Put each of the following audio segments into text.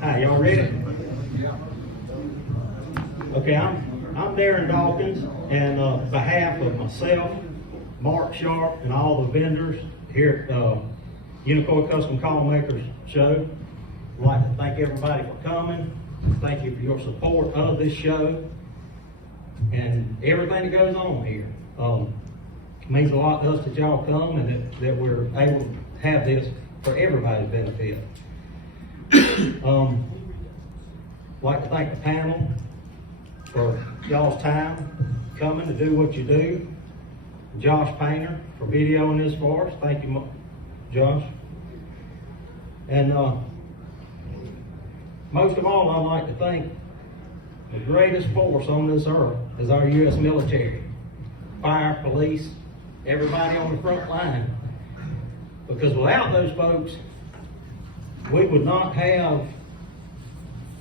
Hi, y'all ready? Okay, I'm Darren Dawkins, and on behalf of myself, Mark Sharp, and all the vendors here at Unicoi Custom Call Makers Show, I'd like to thank everybody for coming. Thank you for your support of this show and everything that goes on here. It means a lot to us that y'all come and that we're able to have this for everybody's benefit. I'd like to thank the panel for y'all's time coming to do what you do. Josh Painter for videoing this for us. Thank you, Josh. And most of all, I'd like to thank the greatest force on this earth is our U.S. military, fire, police, everybody on the front line. Because without those folks, we would not have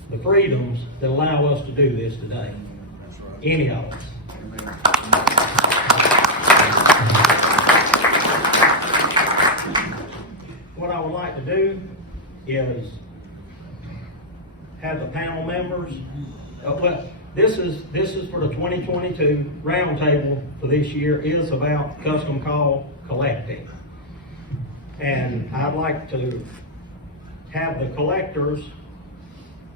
the freedoms that allow us to do this today. Any of us. What I would like to do is have the panel members. Well, this is for the 2022 roundtable for this year is about custom call collecting, and I'd like to have the collectors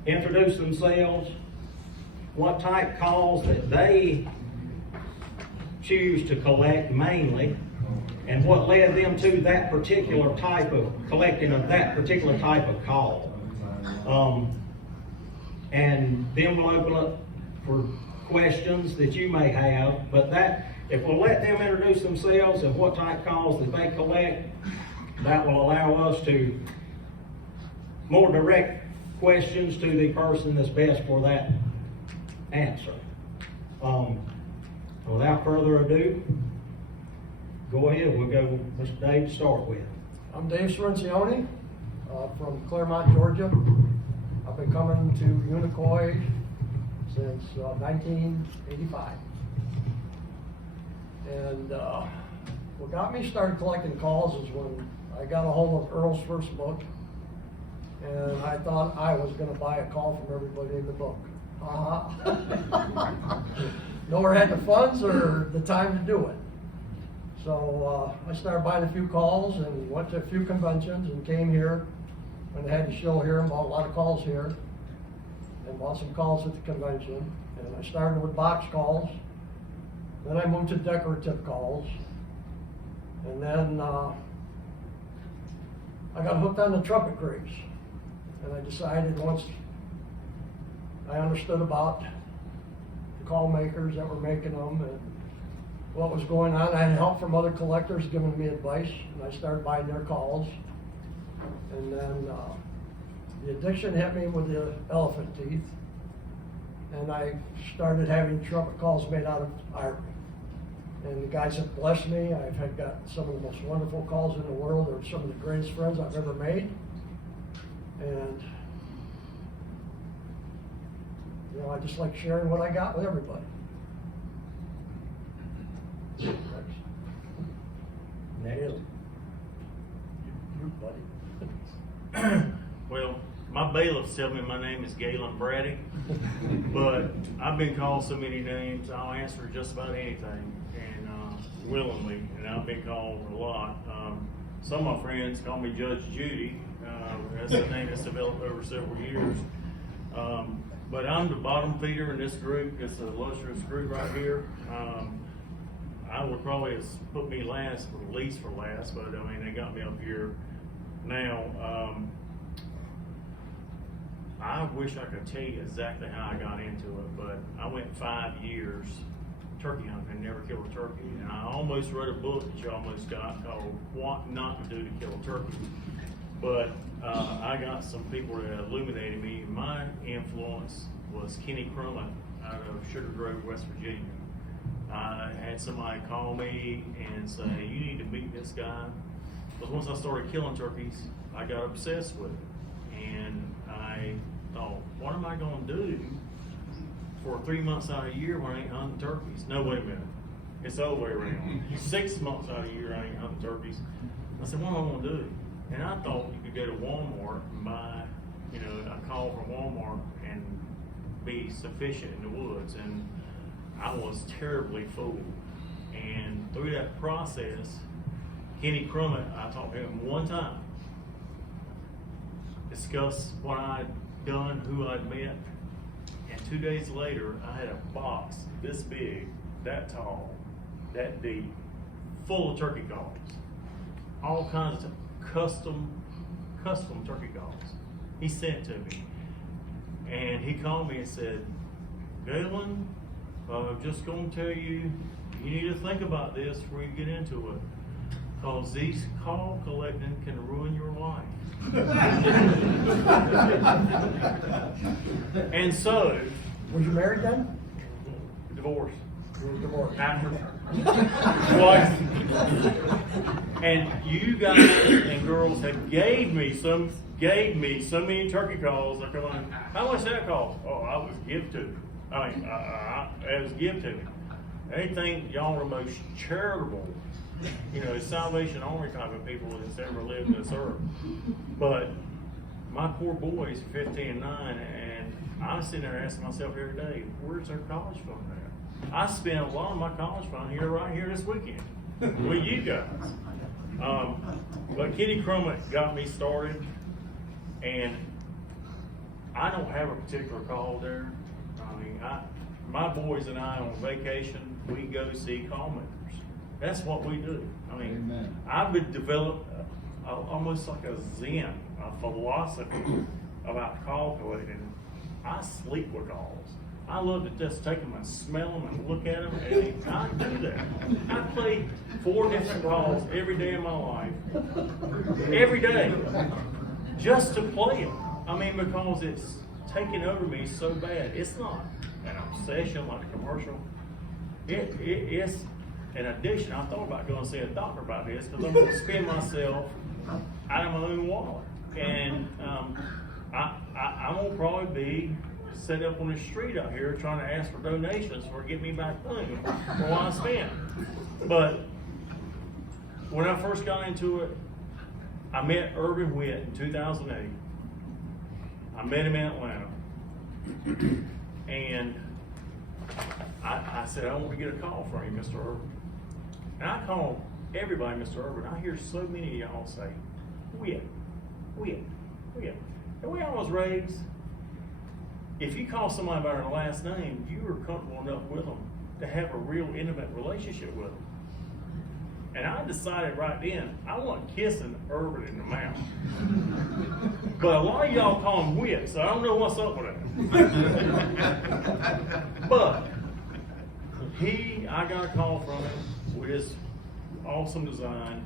introduce themselves, what type calls that they choose to collect mainly, and what led them to that particular type of collecting of that particular type of call. And then we'll open up for questions that you may have, but that, if we'll let them introduce themselves and what type calls that they collect, that will allow us to more direct questions to the person that's best for that answer. Without further ado, go ahead, we'll go with Mr. Dave to start with. I'm Dave Sorincione from Claremont, Georgia. I've been coming to Unicoi since 1985. And what got me started collecting calls is when I got a hold of Earl's first book, and I thought I was going to buy a call from everybody in the book. Nor had the funds or the time to do it. So I started buying a few calls and went to a few conventions and came here when they had the show here and bought a lot of calls here and bought some calls at the convention. And I started with box calls. Then I moved to decorative calls. And then I got hooked on the trumpet craze. And I decided once I understood about the call makers that were making them and what was going on, I had help from other collectors giving me advice, and I started buying their calls. And then the addiction hit me with the elephant teeth, and I started having trumpet calls made out of ivory. And the guys have blessed me. I've got some of the most wonderful calls in the world. They're some of the greatest friends I've ever made. And you know, I just like sharing what I got with everybody. Next. You, buddy. Well, my bailiffs tell me my name is Galen Brady, but I've been called so many names, I'll answer just about anything, and willingly, and I've been called a lot. Some of my friends call me Judge Judy. That's a name that's developed over several years. But I'm the bottom feeder in this group. It's a illustrious group right here. I would probably put me last, or least for last, but I mean, they got me up here now. I wish I could tell you exactly how I got into it, but I went 5 years turkey hunting and never killed a turkey. And I almost wrote a book that you almost got called What Not to Do to Kill a Turkey. But I got some people that illuminated me. My influence was Kenny Crummett out of Sugar Grove, West Virginia. I had somebody call me and say, you need to meet this guy. Because once I started killing turkeys, I got obsessed with it. And I thought, what am I going to do for 3 months out of the year when I ain't hunting turkeys? No, wait a minute. It's the other way around. 6 months out of the year I ain't hunting turkeys. I said, what am I going to do? And I thought you could go to Walmart and buy, you know, a call from Walmart and be sufficient in the woods. And I was terribly fooled. And through that process, Kenny Crummett, I talked to him one time, discussed what I'd done, who I'd met, and 2 days later, I had a box this big, that tall, that deep, full of turkey calls. All kinds of custom turkey calls. He sent to me. And he called me and said, Galen, just gonna tell you, you need to think about this before you get into it. Because these call collecting can ruin your life. And so, Was you married then? divorce. You were divorced. After twice. And you guys and girls have gave me so many turkey calls. I come on, how much that cost? Oh, I was give to. I mean, it was give to me. Anything y'all are the most charitable, you know, Salvation Army type of people that's ever lived this earth. But my poor boys, 15 and 9, and I'm sitting there asking myself every day, where's their college fund at? I spent a lot of my college fund right here this weekend with you guys. But Kenny Crummett got me started, and I don't have a particular call there. I mean, my boys and I on vacation, we go see call makers. That's what we do. I mean, Amen. I've been developed almost like a zen, a philosophy about call collecting. I sleep with calls. I love to just take them and smell them and look at them, and I do that. I play 4 different calls every day of my life, every day, just to play them. I mean, because it's taken over me so bad. It's not an obsession like a commercial. It's an addiction. I thought about going to see a doctor about this because I'm going to spend myself out of my own wallet. And I'm going to probably be set up on the street out here trying to ask for donations or get me back home for what I spent. But when I first got into it, I met Irvin Witt in 2008. I met him in Atlanta. And I said, I want to get a call from you, Mr. Irvin. And I call everybody Mr. Irvin. I hear so many of y'all say, Witt. The way I was raised, if you call somebody by their last name, you were comfortable enough with them to have a real intimate relationship with them. And I decided right then, I wasn't kissing Irvin in the mouth. But a lot of y'all call him Witt, so I don't know what's up with that. But I got a call from him with his awesome design,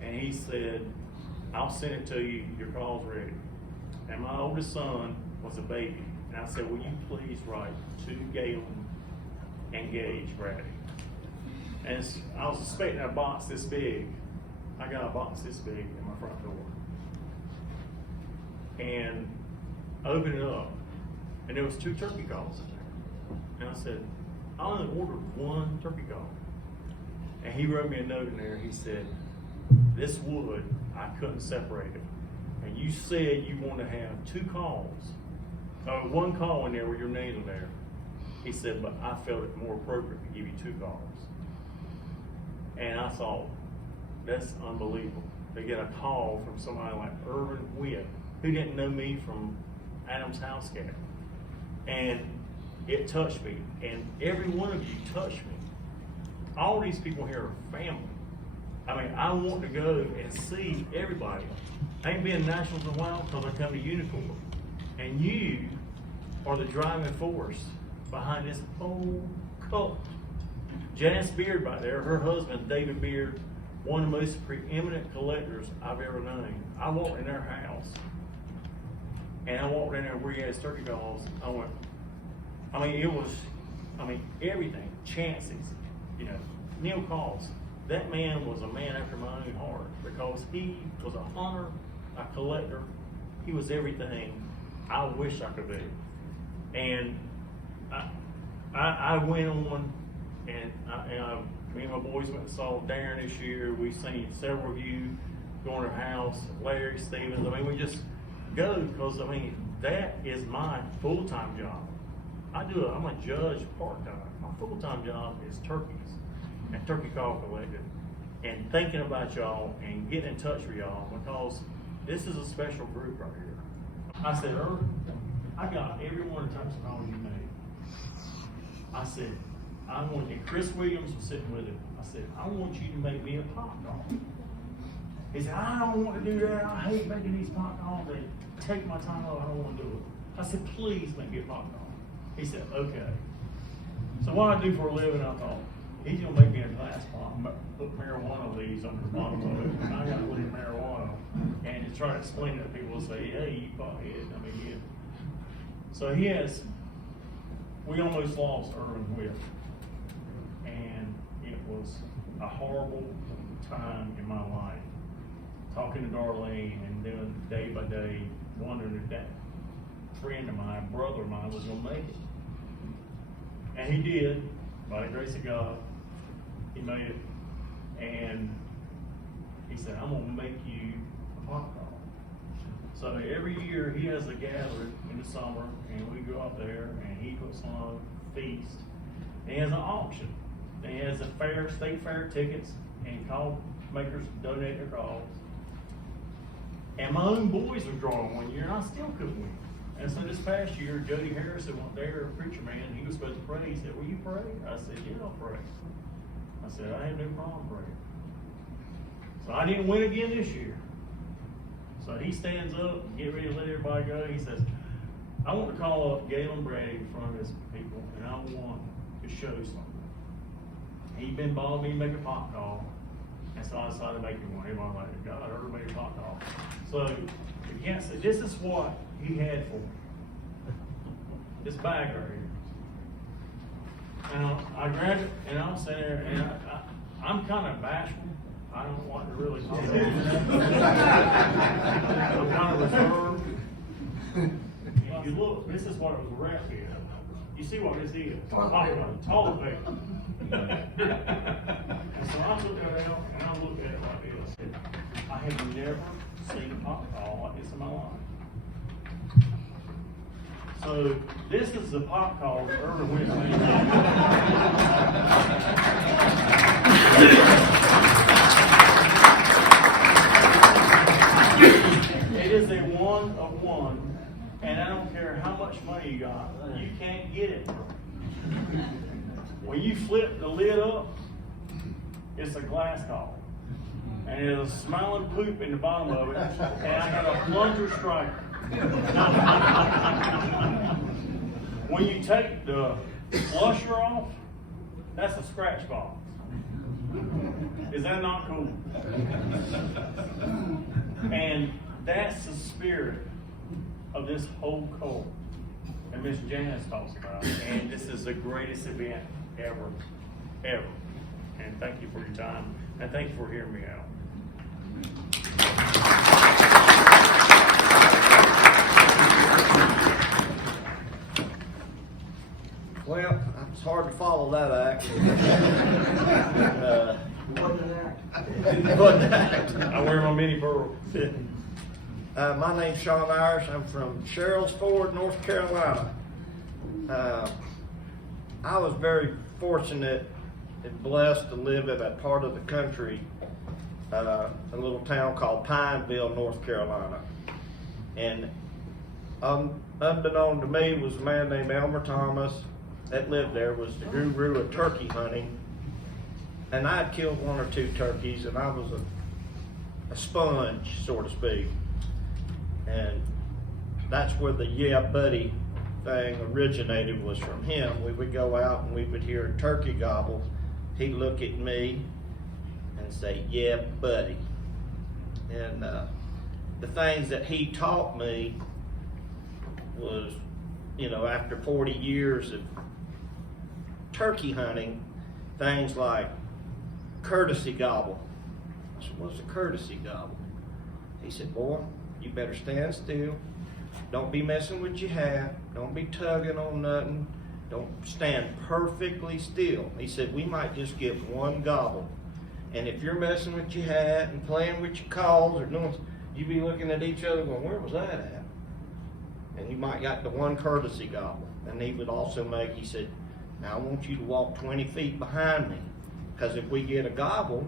and he said, I'll send it to you, your call's ready. And my oldest son was a baby. And I said, will you please write to Galen and Gage Brady? And I was expecting a box this big. I got a box this big in my front door. And I opened it up, and there was 2 turkey calls in there. And I said, I only ordered 1 turkey call. And he wrote me a note in there. He said, this wood, I couldn't separate it. And you said you want to have 2 calls. 1 call in there with your name in there. He said, but I felt it more appropriate to give you 2 calls. And I thought, that's unbelievable. To get a call from somebody like Irvin Witt, who didn't know me from Adam's house cat. And it touched me. And every one of you touched me. All these people here are family. I mean, I want to go and see everybody. I ain't been nationals in a while because I come to Unicoi. And you are the driving force behind this whole cult. Janice Beard back there, her husband, David Beard, one of the most preeminent collectors I've ever known. I walked in their house, and I walked in there where he had his turkey calls. Everything, chances, Neil Calls. That man was a man after my own heart because he was a hunter, a collector. He was everything I wish I could be. And I went on, and me and my boys went and saw Darren this year. We've seen several of you go in their house, Larry, Stevens, I mean, we just go, because, I mean, that is my full-time job. I'm a judge part-time. My full-time job is turkeys and turkey call collecting and thinking about y'all and getting in touch with y'all, because this is a special group right here. I said, Irv, I got every one of the types of calls you made. I said, and Chris Williams was sitting with him. I said, I want you to make me a pop call. He said, I don't want to do that. I hate making these pop calls. They take my time off. I don't want to do it. I said, please make me a pop call. He said, okay. So what I do for a living, I thought, he's going to make me a glass pot, put marijuana leaves on the bottom of it. And I got to look at marijuana and to try to explain it to people and say, hey, you pothead. I mean, yeah. So we almost lost Irvin Whip. And it was a horrible time in my life. Talking to Darlene and then day by day, wondering if that friend of mine, brother of mine, was going to make it. And he did, by the grace of God. He made it. And he said, I'm going to make you a pop call. So every year he has a gathering in the summer, and we go out there, and he puts on a feast. And he has an auction. And he has a fair, state fair tickets, and call makers donate their calls. And my own boys were drawing one year, and I still couldn't win. And so this past year, Jody Harrison went there, a preacher man, he was supposed to pray. He said, will you pray? I said, yeah, I'll pray. I said, I have no problem praying. So I didn't win again this year. So he stands up and get ready to let everybody go. He says, I want to call up Galen Brady in front of his people, and I want to show something. He'd been bothering me to make a pop call, and so I decided to make him one. Everybody like, God, I heard him make a pop call. So you can't say, this is what he had for me. This bag right here. And I grabbed it, and I'm sitting there, and I'm kind of bashful. I don't want to really talk to him. I'm kind of reserved. If you look, this is what it was wrapped in. You see what this is? Toilet paper. And so I took that out, and I looked at it like this. I have never seen a pop call like this in my life. So this is the pop call that Irvin Whitman. It is a one of one, and I don't care how much money you got, you can't get it. When you flip the lid up, it's a glass call. And there's a smiling poop in the bottom of it, and I got a plunger striker. When you take the flusher off, that's a scratch box. Is that not cool? And that's the spirit of this whole cult that Miss Janice talks about. And this is the greatest event ever, ever. And thank you for your time, and thank you for hearing me out. Well, it's hard to follow that act. What an act. I wear my mini pearl. My name's Sean Irish. I'm from Sherrills Ford, North Carolina. I was very fortunate and blessed to live in a part of the country, a little town called Pineville, North Carolina. And unbeknown to me was a man named Elmer Thomas that lived there, was the guru of turkey hunting. And I had killed one or two turkeys, and I was a sponge, so to speak. And that's where the yeah buddy thing originated, was from him. We would go out and we would hear a turkey gobble. He'd look at me and say, yeah buddy. And the things that he taught me was, after 40 years of turkey hunting, things like courtesy gobble. I said, what's a courtesy gobble? He said, boy, you better stand still. Don't be messing with your hat. Don't be tugging on nothing. Don't stand perfectly still. He said, we might just get one gobble. And if you're messing with your hat and playing with your calls or doing, you be looking at each other going, where was that at? And you might got the one courtesy gobble. And he would also make, he said, now I want you to walk 20 feet behind me. Because if we get a gobble,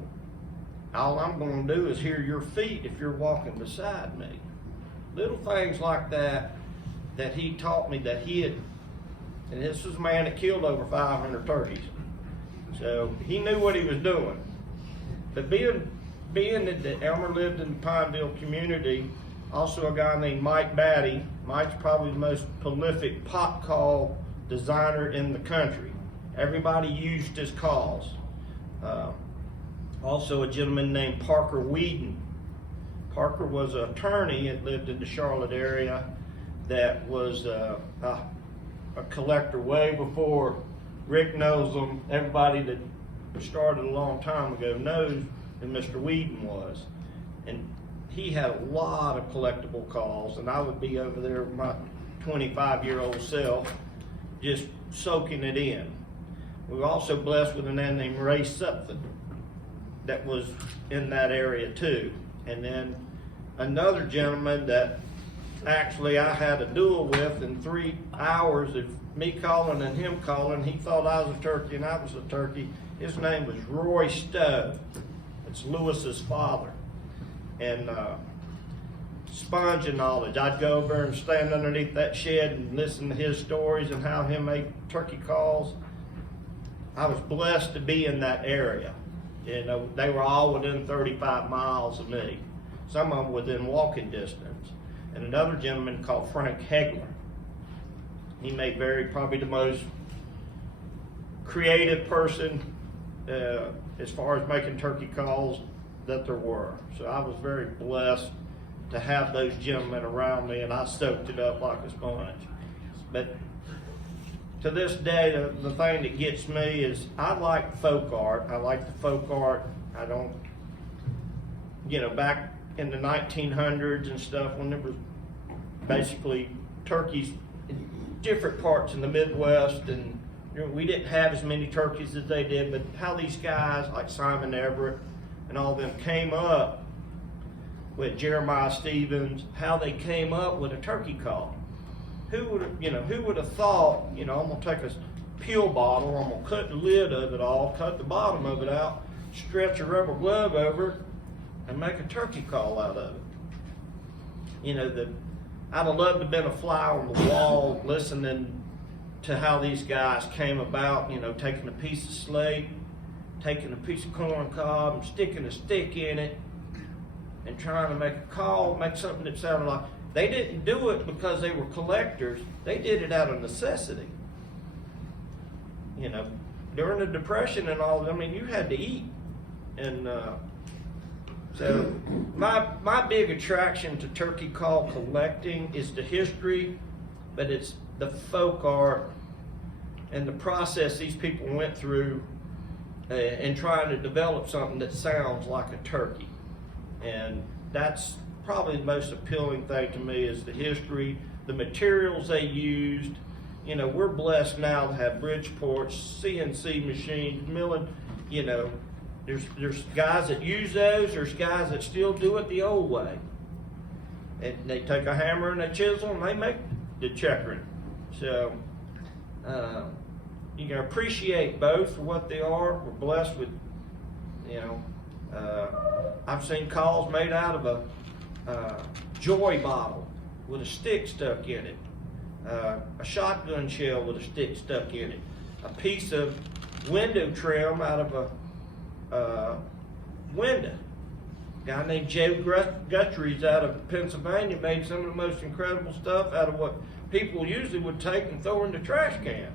all I'm going to do is hear your feet if you're walking beside me. Little things like that he taught me that he had, and this was a man that killed over 500 turkeys. So he knew what he was doing. But being that Elmer lived in the Pineville community, also a guy named Mike Batty. Mike's probably the most prolific pot call designer in the country. Everybody used his calls. Also a gentleman named Parker Whedon. Parker was an attorney that lived in the Charlotte area that was a collector way before Rick knows him. Everybody that started a long time ago knows who Mr. Whedon was. And he had a lot of collectible calls, and I would be over there with my 25-year-old self just soaking it in. We were also blessed with a man named Ray Sutphin that was in that area too. And then another gentleman that actually I had a duel with in 3 hours of me calling and him calling. He thought I was a turkey and I was a turkey. His name was Roy Stowe. It's Lewis's father. And sponge of knowledge. I'd go over and stand underneath that shed and listen to his stories and how he made turkey calls. I was blessed to be in that area. You know, they were all within 35 miles of me. Some of them within walking distance. And another gentleman called Frank Hegler. He made probably the most creative person as far as making turkey calls that there were. So I was very blessed to have those gentlemen around me, and I soaked it up like a sponge. But to this day, the thing that gets me is I like folk art. I like the folk art. I don't, back in the 1900s and stuff, when there was basically turkeys in different parts in the Midwest, and we didn't have as many turkeys as they did, but how these guys like Simon Everett and all them came up with Jeremiah Stevens, how they came up with a turkey call. Who would have thought, I'm gonna take a pill bottle, I'm gonna cut the lid of it off, cut the bottom of it out, stretch a rubber glove over it, and make a turkey call out of it. I'd have loved to have been a fly on the wall listening to how these guys came about, taking a piece of slate, taking a piece of corn cob and sticking a stick in it and trying to make a call, make something that sounded like. They didn't do it because they were collectors. They did it out of necessity. During the Depression and all, you had to eat. And so my big attraction to turkey call collecting is the history, but it's the folk art and the process these people went through in trying to develop something that sounds like a turkey. And that's probably the most appealing thing to me is the history, the materials they used. We're blessed now to have Bridgeports, CNC machines, milling, there's guys that use those, there's guys that still do it the old way. And they take a hammer and a chisel and they make the checkering. So you can appreciate both for what they are. We're blessed with, I've seen calls made out of a joy bottle with a stick stuck in it, a shotgun shell with a stick stuck in it, a piece of window trim out of a window. A guy named Joe Guthrie's out of Pennsylvania made some of the most incredible stuff out of what people usually would take and throw in the trash can.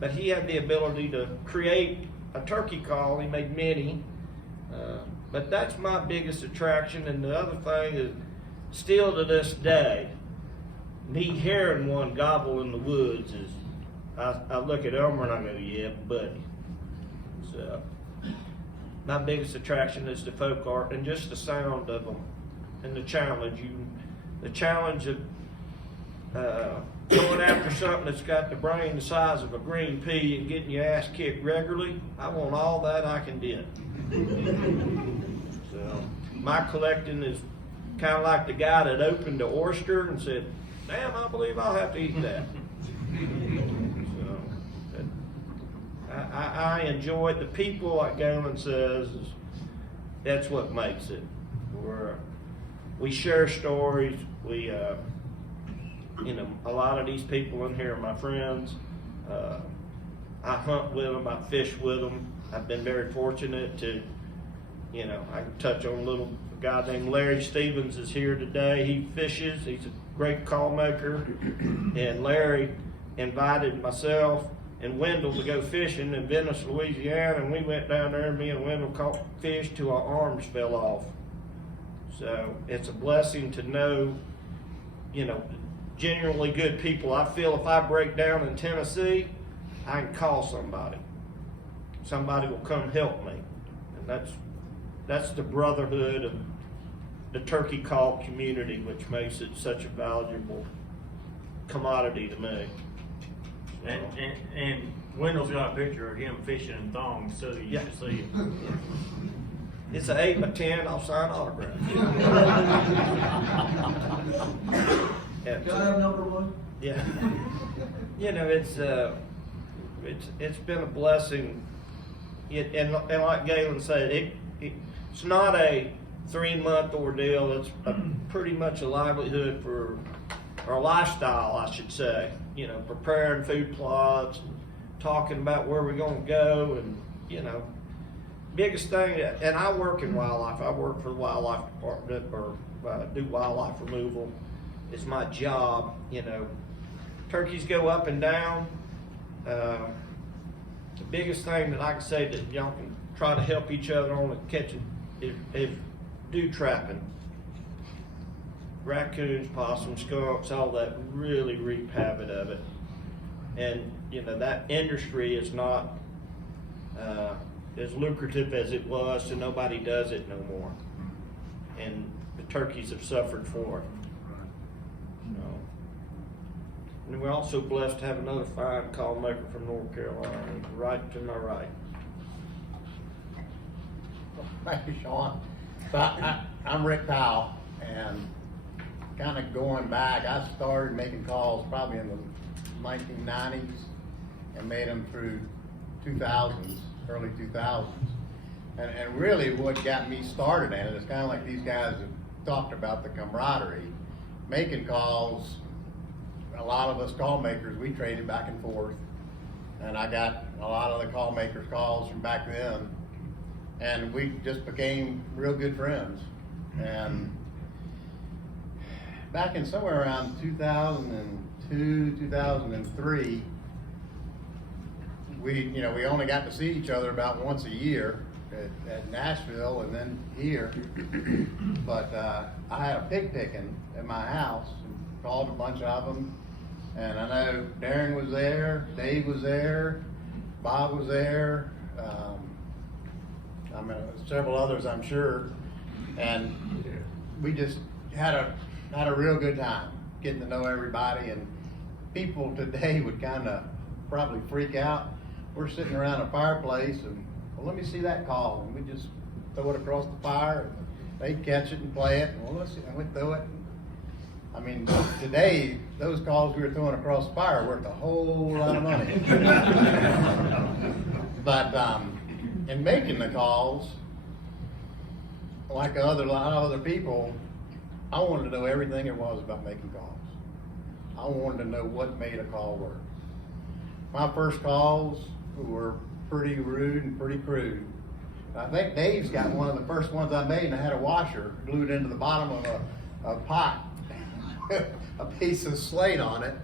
But he had the ability to create a turkey call. He made many. But that's my biggest attraction. And the other thing is, still to this day, me hearing one gobble in the woods is, I look at Elmer and I go, yeah, buddy. So my biggest attraction is the folk art and just the sound of them and the challenge. The challenge of going after something that's got the brain the size of a green pea and getting your ass kicked regularly, I want all that I can get. So, my collecting is kind of like the guy that opened the oyster and said, damn, I believe I'll have to eat that. So, I enjoy it. The people, like Galen says, that's what makes it. We share stories. A lot of these people in here are my friends. I hunt with them, I fish with them. I've been very fortunate to, I can touch on a little guy named Larry Stevens is here today. He fishes, he's a great call maker. And Larry invited myself and Wendell to go fishing in Venice, Louisiana, and we went down there and me and Wendell caught fish till our arms fell off. So it's a blessing to know, genuinely good people. I feel if I break down in Tennessee, I can call somebody. Somebody will come help me. And that's the brotherhood of the turkey call community, which makes it such a valuable commodity to me. And Wendell's got a picture of him fishing in thongs, so you should see it. It's an 8x10. I'll sign autographs. Can I have number one? Yeah. It's been a blessing. And like Galen said, it's not a 3-month ordeal. It's pretty much a livelihood for, or a lifestyle, I should say. Preparing food plots, and talking about where we're going to go, and biggest thing. And I work in wildlife. I work for the wildlife department, or do wildlife removal. It's my job. Turkeys go up and down. The biggest thing that I can say that y'all can try to help each other on catching is dew trapping. Raccoons, possums, skunks, all that really reap havoc of it. And that industry is not as lucrative as it was, so nobody does it no more. And the turkeys have suffered for it. And we're also blessed to have another fine call maker from North Carolina, right to my right. Thank you, Sean. So I'm Rick Powell, and kind of going back, I started making calls probably in the 1990s and made them through 2000s, early 2000s. And really what got me started in it is kind of like these guys have talked about, the camaraderie. Making calls, a lot of us call makers, we traded back and forth. And I got a lot of the call makers' calls from back then. And we just became real good friends. And back in somewhere around 2002, 2003, we only got to see each other about once a year at Nashville and then here. But I had a pig picking at my house and called a bunch of them. And I know Darren was there, Dave was there, Bob was there, several others I'm sure. And we just had a real good time getting to know everybody. And people today would kind of probably freak out. We're sitting around a fireplace and, well, let me see that call. And we just throw it across the fire. And they'd catch it and play it. And, well, let's see, and we'd throw it. I mean, today, those calls we were throwing across the fire are worth a whole lot of money. But in making the calls, like a lot of other people, I wanted to know everything there was about making calls. I wanted to know what made a call work. My first calls were pretty rude and pretty crude. I think Dave's got one of the first ones I made, and I had a washer glued into the bottom of a pot, a piece of slate on it.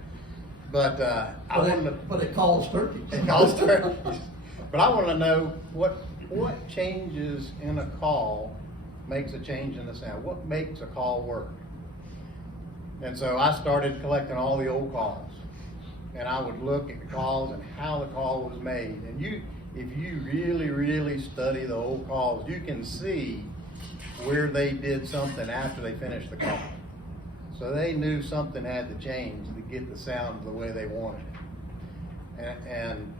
But But it calls turkeys. it calls turkeys. But I want to know what changes in a call makes a change in the sound. What makes a call work? And so I started collecting all the old calls, and I would look at the calls and how the call was made. And if you really, really study the old calls, you can see where they did something after they finished the call. So they knew something had to change to get the sound the way they wanted it. And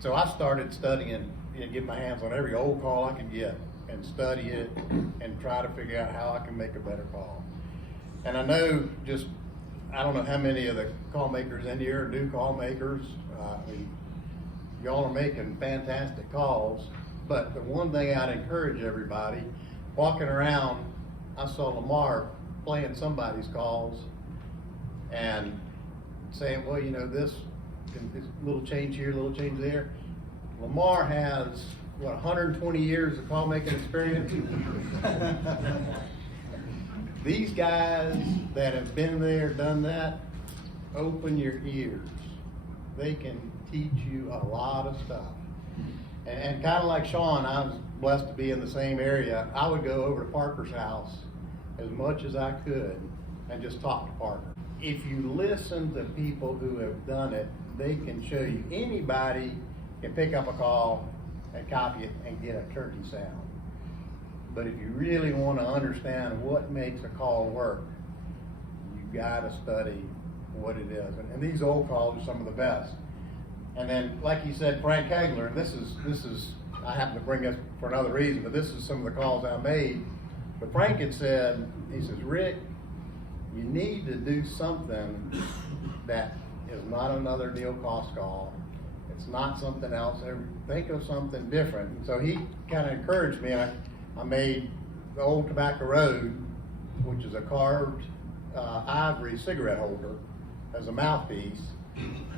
so I started studying and get my hands on every old call I could get and study it and try to figure out how I can make a better call. And I know I don't know how many of the call makers in here do call makers. I mean, y'all are making fantastic calls, but the one thing I'd encourage everybody, walking around, I saw Lamar playing somebody's calls and saying, well, you know, this little change here, little change there. Lamar has, 120 years of call making experience? These guys that have been there, done that, open your ears. They can teach you a lot of stuff. And kind of like Sean, I was blessed to be in the same area. I would go over to Parker's house as much as I could and just talk to Parker. If you listen to people who have done it, they can show you. Anybody can pick up a call and copy it and get a turkey sound. But if you really want to understand what makes a call work, you got to study what it is. And these old calls are some of the best. And then, like you said, Frank Hagler, and this is, I happen to bring this for another reason, but this is some of the calls I made. But Frank had said, he says, Rick, you need to do something that is not another deal cost call. It's not something else. Think of something different. And so he kind of encouraged me. I made the Old Tobacco Road, which is a carved ivory cigarette holder as a mouthpiece.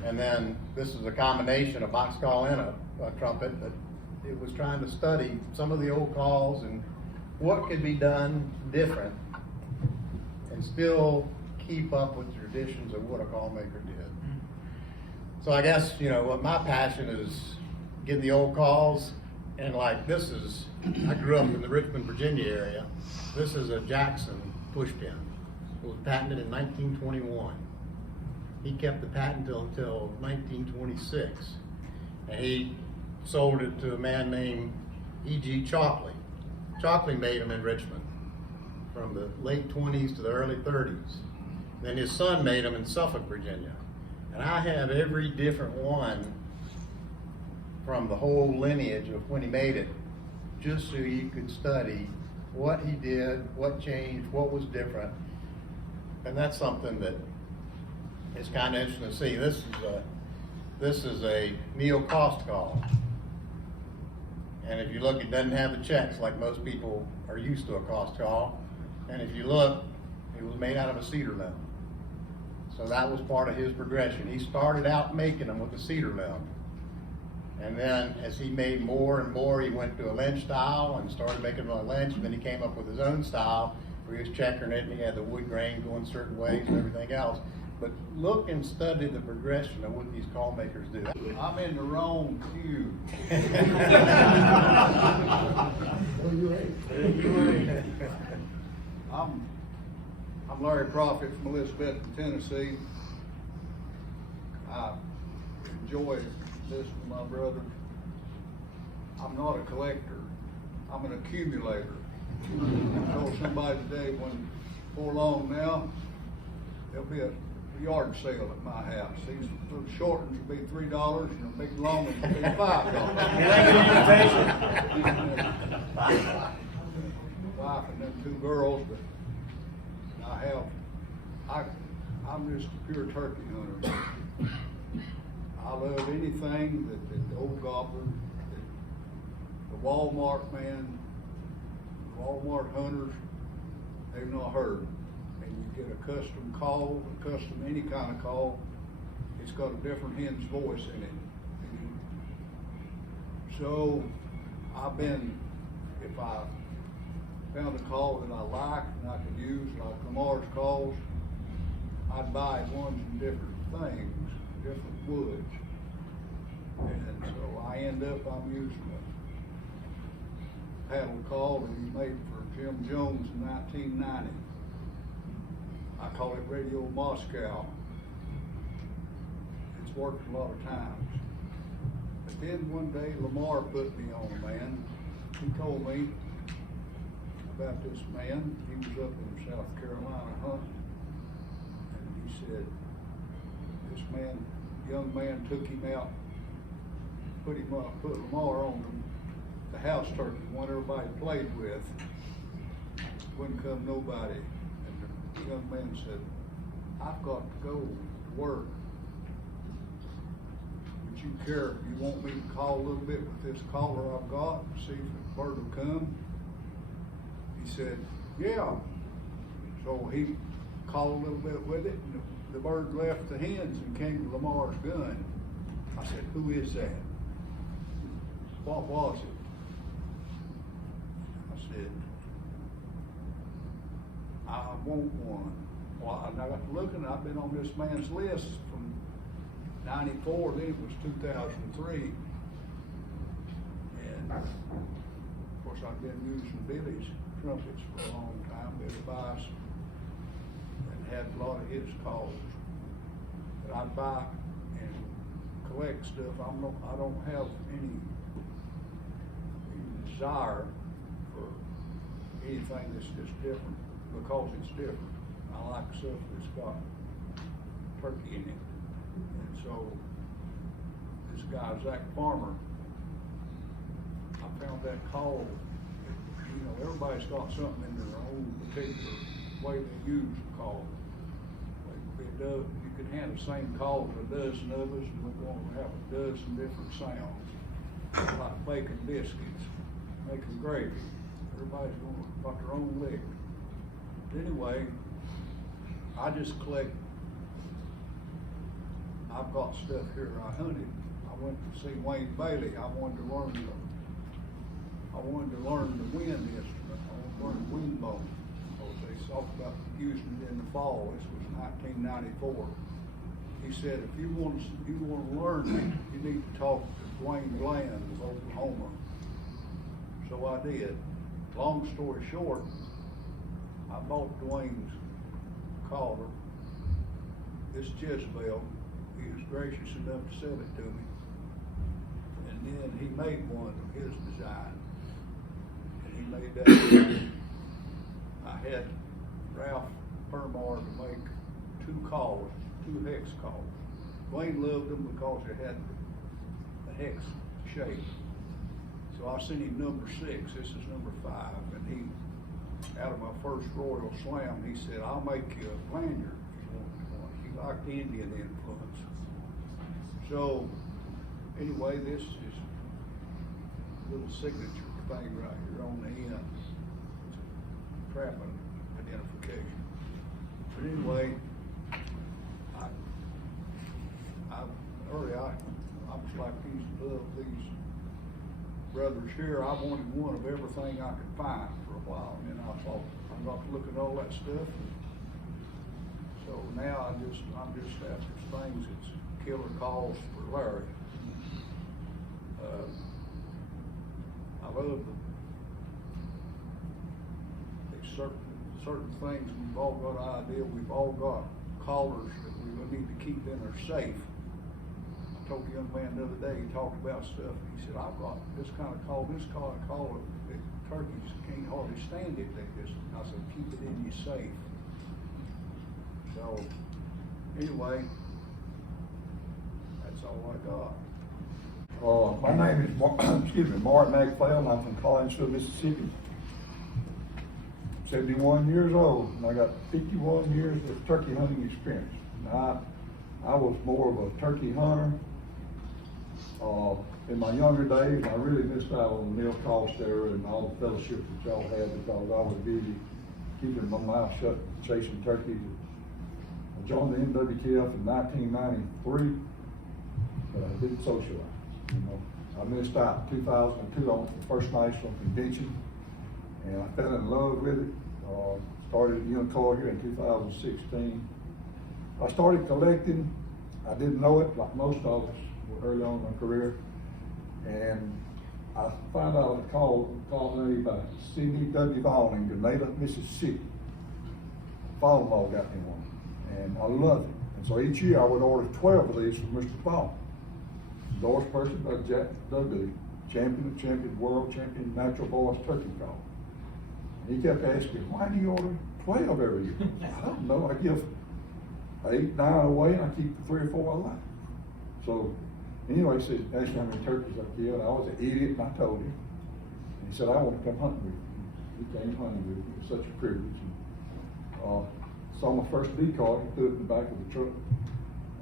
And then this is a combination, a box call and a trumpet, but it was trying to study some of the old calls and what could be done different and still keep up with the traditions of what a call maker did. So I guess, you know, what my passion is getting the old calls, and like this is, I grew up in the Richmond, Virginia area. This is a Jackson pushpin. It was patented in 1921. He kept the patent until 1926, and he sold it to a man named E.G. Chalkley. Chalkley made them in Richmond from the late 20s to the early 30s. Then his son made them in Suffolk, Virginia. And I have every different one from the whole lineage of when he made it, just so you could study what he did, what changed, what was different. And that's something that is kind of interesting to see. This is a Neil cost call. And if you look, it doesn't have the checks like most people are used to a cost call. And if you look, it was made out of a cedar limb. So that was part of his progression. He started out making them with a cedar limb. And then as he made more and more, he went to a Lynch style and started making them on a Lynch. And then he came up with his own style where he was checkering it and he had the wood grain going certain ways and everything else. But look and study the progression of what these call makers do. I'm in the wrong queue. I'm Larry Prophet from Elizabeth, Tennessee. I enjoy listening to my brother. I'm not a collector. I'm an accumulator. I told somebody today, when before long now, there'll be a yard sale at my house. These little short ones will be $3 and the big long ones will be $5. Wife and them 2 girls, but I'm just a pure turkey hunter. I love anything that the old gobbler, the Walmart man, Walmart hunters, they've not heard. And you get a custom call, any kind of call, it's got a different hen's voice in it. So if I found a call that I liked and I could use, like Lamar's calls, I'd buy ones in different things, different woods. And so I end up, I'm using a paddle call that he made for Jim Jones in 1990. I call it Radio Moscow. It's worked a lot of times. But then one day Lamar put me on, man. He told me about this man. He was up in South Carolina hunting. said, this man, young man took him out, put Lamar on the house turkey, one everybody played with. Wouldn't come nobody. And the young man said, I've got to go to work. Would you care if you want me to call a little bit with this caller I've got, see if the bird will come? He said, yeah. So he called a little bit with it, and the bird left the hens and came to Lamar's gun. I said, who is that? What was it? I said, I want one. Well, and I got to looking, I've been on this man's list from 94, then it was 2003. And of course, I've been using Billy's trumpets for a long time, Billy Bice, and had a lot of his calls. But I buy and collect stuff. I don't have any desire for anything that's just different, because it's different. I like stuff that's got turkey in it. And so this guy, Zach Farmer, I found that call. You know, everybody's got something in their own particular way they use the call. Like you could hand the same call to a dozen of us, and we're going to have a dozen different sounds. Like baking biscuits, making gravy. Everybody's going to got their own lick. Anyway, I just collect. I've got stuff here I hunted. I went to see Wayne Bailey. I wanted to learn the wind instrument. I wanted to learn wind bone. They talked about using it in the fall. This was 1994. He said, if you want to learn it, you need to talk to Dwayne Bland of Oklahoma. So I did. Long story short, I bought Dwayne's collar, this Jezebel. He was gracious enough to sell it to me. And then he made one of his design. And he made that design. I had Ralph Permar to make two collars, two hex collars. Dwayne loved them because they had the hex shape. So I sent him number 6, this is number 5, and he, out of my first Royal Slam, he said, I'll make you a lanyard if you want one. He liked the Indian influence. So, anyway, this is a little signature thing right here on the end. It's a trapping identification. But anyway, I was like these brothers here. I wanted one of everything I could find for a while, and then I thought I got to look at all that stuff. And so now I'm just after things that's killer calls for Larry. I love the certain things. We've all got an idea. We've all got collars that we need to keep in our safe. I told a young man the other day, he talked about stuff. He said, I've got this kind of collar, that turkeys can't hardly stand it. I said, keep it in your safe. So, anyway, that's all I got. My name is Martin McPhail, and I'm from Collinsville, Mississippi. 71 years old, and I got 51 years of turkey hunting experience. Now, I was more of a turkey hunter. In my younger days, I really missed out on the meal cost there and all the fellowship that y'all had, because I was busy keeping my mouth shut, chasing turkeys. I joined the NWKF in 1993, but I didn't socialize. You know, I missed out in 2002 on the first national convention, and I fell in love with it. Started at Unicoi here in 2016. I started collecting. I didn't know it, like most of us early on in my career, and I found out a call made by C.D.W. Vaughn in Grenada, Mississippi. Father-in-law got me one, and I loved it. And so each year I would order 12 of these from Mr. Vaughn. Endorsed person by Jack Dudley, champion, world champion, natural voice turkey call. And he kept asking, why do you order 12 every year? I don't know. I give 8, 9 away, and I keep the 3 or 4 alive. So, anyway, he said, asked me how many turkeys I killed. I was an idiot, and I told him. And he said, I want to come hunting with you. He came hunting with me. It was such a privilege. And, saw my first decoy, he threw it in the back of the truck.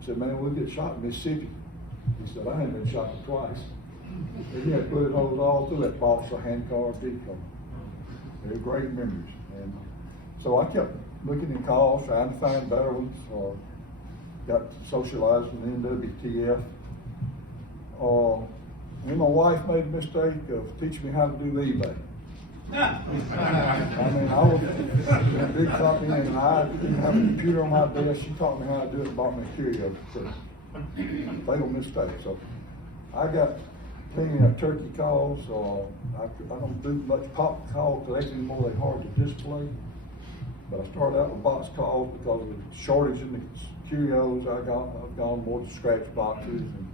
I said, man, we'll get shot in Mississippi. He said, I ain't been shot but twice. And he had bullet holes all through that box of hand-carved decoy. They were great memories. And so I kept looking in calls, trying to find better ones, got socialized in the NWTF. And my wife made a mistake of teaching me how to do eBay. I mean, I was in a big company and I didn't have a computer on my desk. She taught me how to do it and bought me a curio. Fatal mistake. So I got plenty of turkey calls. I don't do much pop calls today anymore. They're hard to display. But I started out with box calls because of the shortage in the curios. I've gone more to scratch boxes and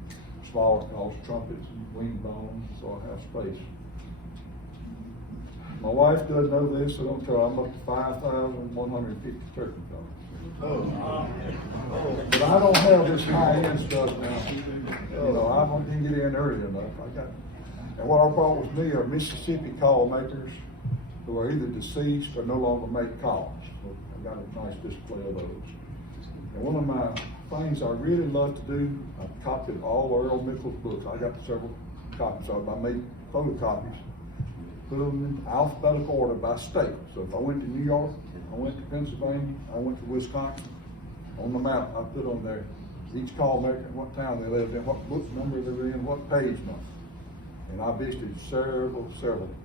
smaller calls, trumpets and wing bones, so I have space. My wife doesn't know this, so don't tell her I'm up to 5,150 turkey calls. But I don't have this high-end stuff now. You know, I didn't get in early enough. And what I brought with me are Mississippi call makers who are either deceased or no longer make calls. So I got a nice display of those. And one of my things I really love to do, I've copied all Earl Mickle's books. I got several copies of them. I made photocopies, put them in alphabetical order by state. So if I went to New York, I went to Pennsylvania, I went to Wisconsin, on the map I put on there each call maker, what town they lived in, what book number they were in, what page number. And I visited several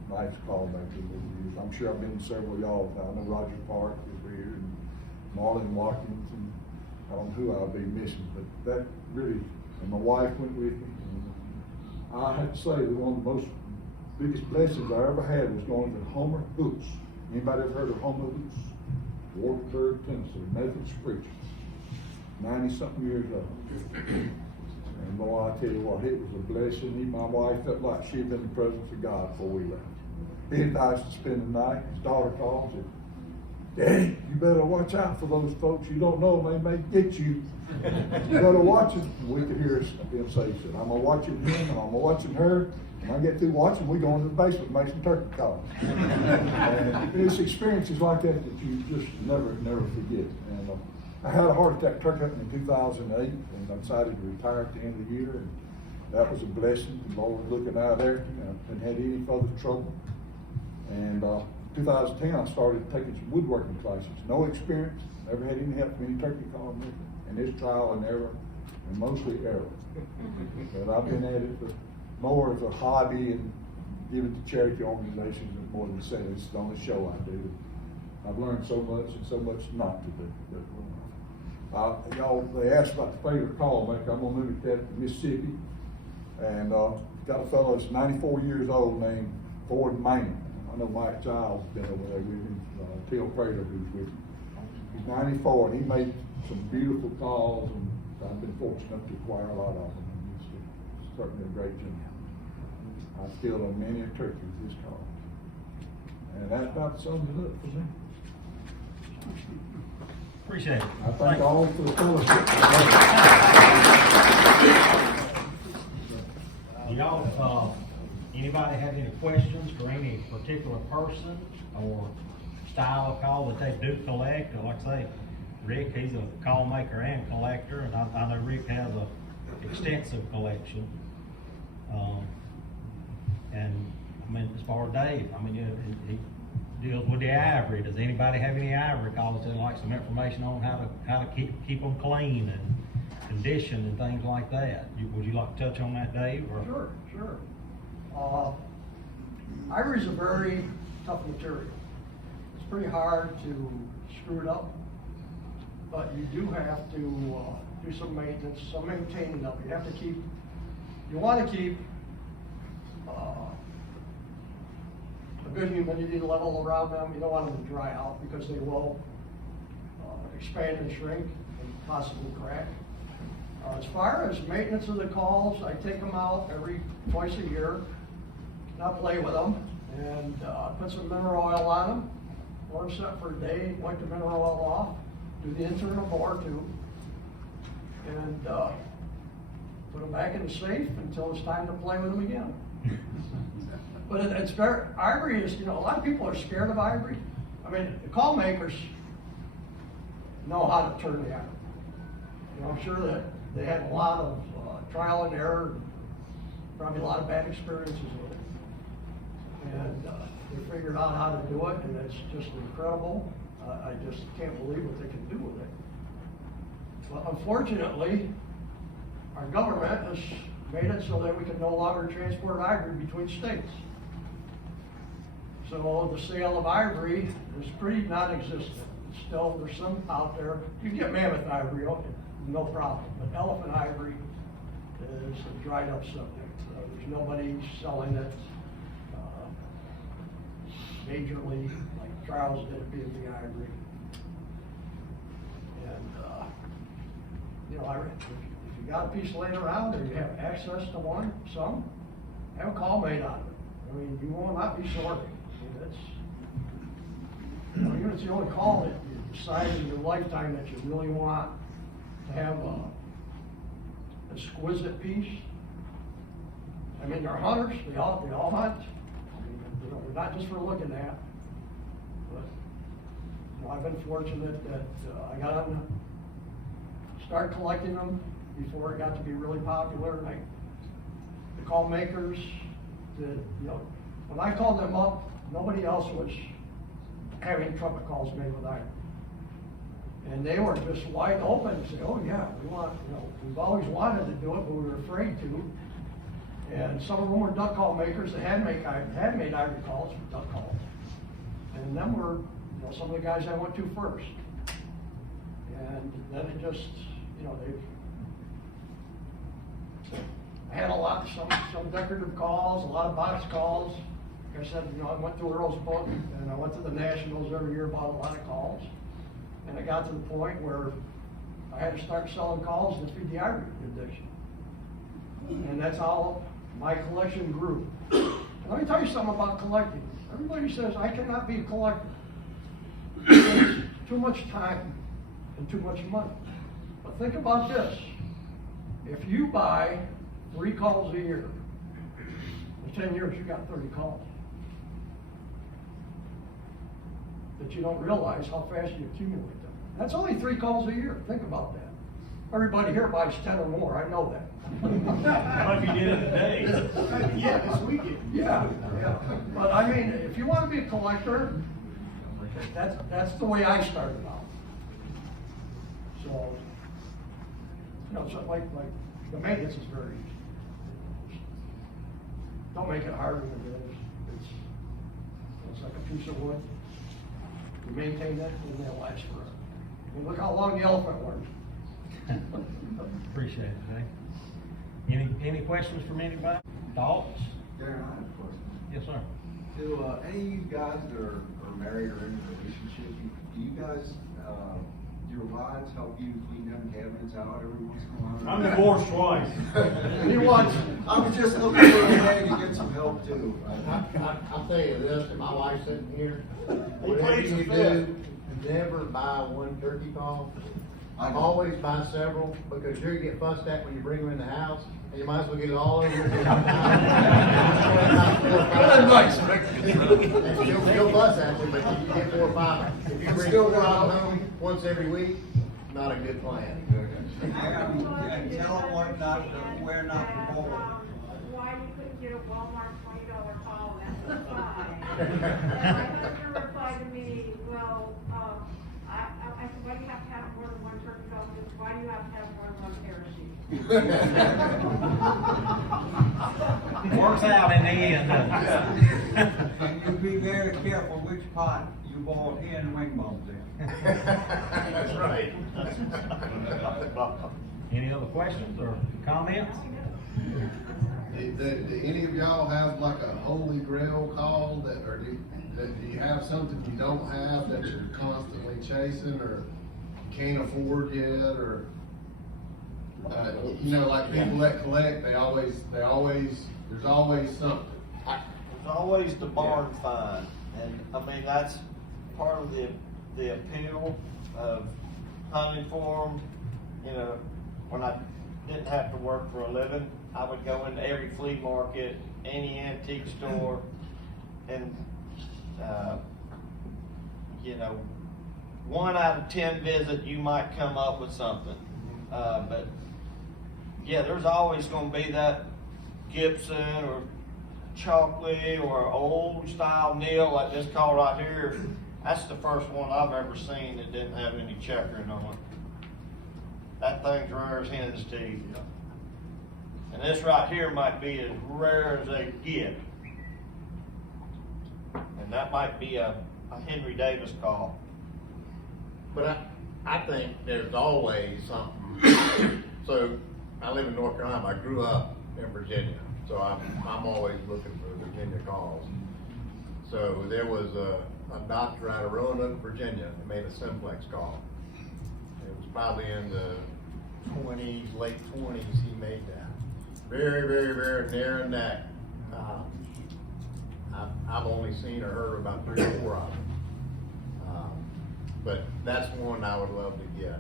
nice call makers over the years. I'm sure I've been to several of y'all. I know Roger Park is here, and Marlon Watkins, and I don't know who I'll be missing, but that really, and my wife went with me. And I have to say that one of the most biggest blessings I ever had was going to Homer Hoots. Anybody ever heard of Homer Hoots? Wartburg, Tennessee, Methodist preacher, 90-something years old. And boy, I tell you what, it was a blessing. My wife felt like she'd been in the presence of God before we left. He had nice to spend the night. His daughter called and said, Daddy, you better watch out for those folks. You don't know, they may get you. You better watch it. And we could hear him say, he said, I'm going to watch him and I'm going to watch her. When I get through watching, we go into the basement and make some turkey calls. And it's experiences like that that you just never forget. And I had a heart attack turkey hunting in 2008, and I decided to retire at the end of the year. And that was a blessing. The Lord was looking out there. I hadn't had any further trouble. And 2010, I started taking some woodworking classes. No experience, never had any help from any turkey calling me. And it's trial and error, and mostly error. But I've been at it for more as a hobby and giving to charity organizations and more than saying it's the only show I do. I've learned so much and so much not to do. Y'all, they asked about the favorite call maker. I'm gonna move that to Mississippi, and got a fellow that's 94 years old named Ford Main. I know Mike Giles has been over there with him, Till Prater who's with him. He's 94 and he made some beautiful calls, and I've been fortunate enough to acquire a lot of them. He's certainly a great gentleman. I've killed a many a turkey with his call. And that about sums it up for me. Appreciate it. I thank all for the fellowship. Y'all, anybody have any questions for any particular person or style of call that they do collect? Or like I say, Rick, he's a call maker and collector, and I know Rick has a extensive collection. And I mean, as far as Dave, I mean, he deals with the ivory. Does anybody have any ivory calls that like some information on how to keep them clean and conditioned and things like that? Would you like to touch on that, Dave? Or? Sure. Ivory is a very tough material. It's pretty hard to screw it up, but you do have to do some maintenance, some maintaining of it. You want to keep a good humidity level around them. You don't want them to dry out because they will expand and shrink and possibly crack. As far as maintenance of the calls, I take them out every twice a year, not play with them, and put some mineral oil on them, let them set for a day, wipe the mineral oil off, do the internal bore too, and, put them back in the safe until it's time to play with them again. But it's very, ivory is, you know, a lot of people are scared of ivory. I mean, the call makers know how to turn the ivory. You know, I'm sure that they had a lot of trial and error, probably a lot of bad experiences with it. And they figured out how to do it, and it's just incredible. I just can't believe what they can do with it. But unfortunately, our government has made it so that we can no longer transport ivory between states. So the sale of ivory is pretty non-existent. Still, there's some out there. You can get mammoth ivory, okay, no problem. But elephant ivory is a dried up subject. There's nobody selling it majorly, like Charles did the ivory. And, you know, if you got a piece laying around or you have access to one, have a call made on it. I mean, you will not be sorry. I mean, it's the only call that you decide in your lifetime that you really want to have an exquisite piece. I mean, they're hunters, they all hunt. I mean, you know, they're not just for looking at. But, you know, I've been fortunate that I got on, started collecting them before it got to be really popular. And the call makers, you know, when I called them up, nobody else was having trumpet calls made with iron. And they were just wide open and say, oh yeah, we want, you know, we've always wanted to do it, but we were afraid to. And some of them were duck call makers that had made ivory calls for duck calls. And them were, you know, some of the guys I went to first. And then it just, you know, I had a lot, some decorative calls, a lot of box calls. Like I said, you know, I went to Earl's book and I went to the Nationals every year, bought a lot of calls. And I got to the point where I had to start selling calls to feed the ivory addiction. And that's how my collection grew. And let me tell you something about collecting. Everybody says, I cannot be a collector. It's too much time and too much money. But think about this. If you buy 3 calls a year, in 10 years you got 30 calls. That you don't realize how fast you accumulate them. That's only 3 calls a year. Think about that. Everybody here buys 10 or more. I know that. What if you did it today? Yeah, this weekend. Yeah. But I mean, if you want to be a collector, that's the way I started out. So, you know, so like the maintenance is very easy. Don't make it harder than it is. It's like a piece of wood. You maintain that, and they'll last forever. I mean, look how long the elephant worked. Appreciate it, Jay. Any questions from anybody? Thoughts? Darren, I have a question. Yes, sir. Do any of you guys that are married or in a relationship, do you guys, do your wives help you clean them cabinets out every once in a while? I'm divorced twice. He wants. I was just looking for a way to get some help too. I'll tell you this, and my wife's sitting here, He whatever pleads you the fifth. do, never buy one turkey call. I always buy several, because you're gonna get fussed at when you bring them in the house, and you might as well get it all over. Good advice, And you'll fuss at you, but you get 4 or 5. If you bring 4 or 5 home once every week, not a good plan. And tell them what not to, where not to bowl. Why you couldn't get a Walmart $20 call, that's fine. And my husband replied to me, well, I said, why do you have to have more than one turkey call? He said, why do you have to have more than one parachute? Works out in the end, doesn't it? And you be very careful which pot you boil hen and wing bones in. That's right. Any other questions or comments? Do any of y'all have like a holy grail call or do you have something you don't have that you're constantly chasing or can't afford yet or, you know, like people that collect, there's always something. There's always the barn find, and I mean, that's part of the appeal of hunting for them. You know, when I didn't have to work for a living, I would go into every flea market, any antique store, and, you know, 1 out of 10 visit, you might come up with something. But yeah, there's always gonna be that Gibson or chocolate or old style Neil like this call right here. That's the first one I've ever seen that didn't have any checkering on it. That thing's rare as hen's teeth. And this right here might be as rare as they get. And that might be a Henry Davis call. But I think there's always something. So I live in North Carolina, I grew up in Virginia, so I'm always looking for Virginia calls. So there was a doctor out of Roanoke, Virginia, that made a simplex call. It was probably in the 20s, late 20s, he made that. Very, very, very near and neck. I've only seen or heard about 3 or 4 of them. But that's one I would love to get.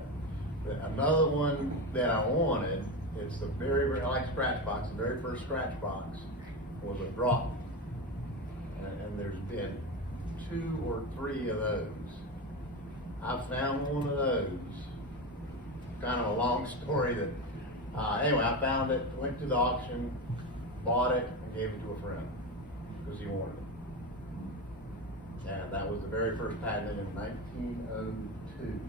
But another one that I wanted, it's the very, very, I like scratch box, the very first scratch box was a drop. And there's been 2 or 3 of those. I found one of those. Kind of a long story that, anyway, I found it, went to the auction, bought it, and gave it to a friend, because he wanted it. And that was the very first patent in 1902.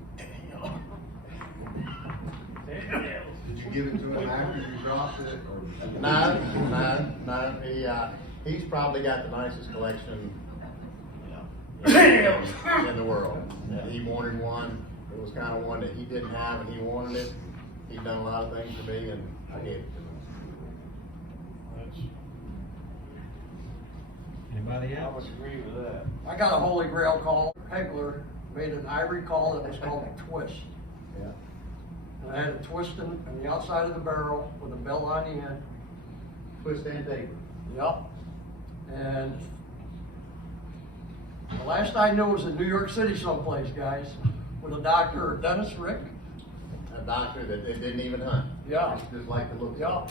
Did you give it to him after you dropped it, or? No. He's probably got the nicest collection in the world. He wanted one. It was kind of one that he didn't have, and he wanted it. He'd done a lot of things for me, and I gave it to him. Anybody I else? would agree with that. I got a Holy Grail call. Hegler made an ivory call that was called a twist. Yeah. And I had a twist on the outside of the barrel with a bell on the end. Twist and taper. Yep. And the last I knew was in New York City someplace, guys, with a doctor, Dennis Rick. A doctor that they didn't even hunt. Yeah. Just like the look. Yep.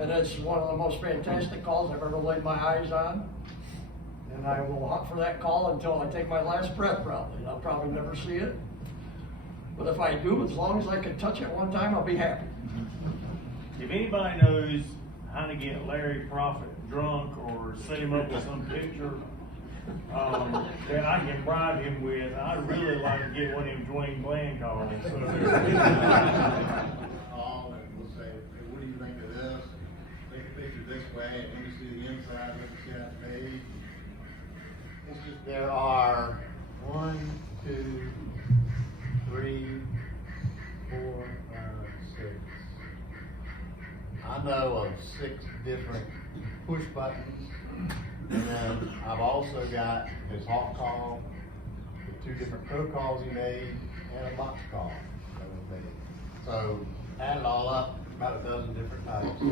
And it's one of the most fantastic calls I've ever laid my eyes on. And I will hunt for that call until I take my last breath, probably. I'll probably never see it. But if I do, as long as I can touch it one time, I'll be happy. If anybody knows how to get Larry Prophet drunk or set him up with some picture that I can bribe him with, I'd really like to get one of them Dwayne Bland calls. Call and we'll say, hey, what do you think of this? Take a picture this way, and let me see the inside, let me see that page. There are 1, 2, 3, 4, 5, 6. I know of 6 different push buttons. And then I've also got his hawk call, the 2 different pro calls he made, and a box call that was made. So add it all up, about a dozen different types.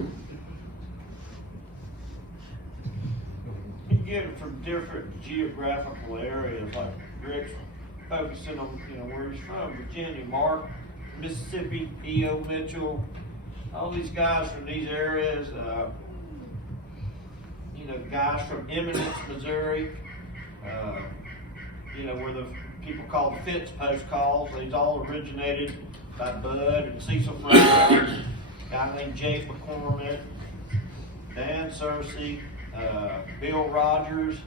You get it from different geographical areas, like Rick's focusing on, where he's from, Virginia, Mark, Mississippi, E.O. Mitchell, all these guys from these areas, guys from Eminence, Missouri, where the people call the Fitz post calls. These all originated by Bud and Cecil Fry, a guy named Jake McCormick, Dan Searcy, Bill Rogers.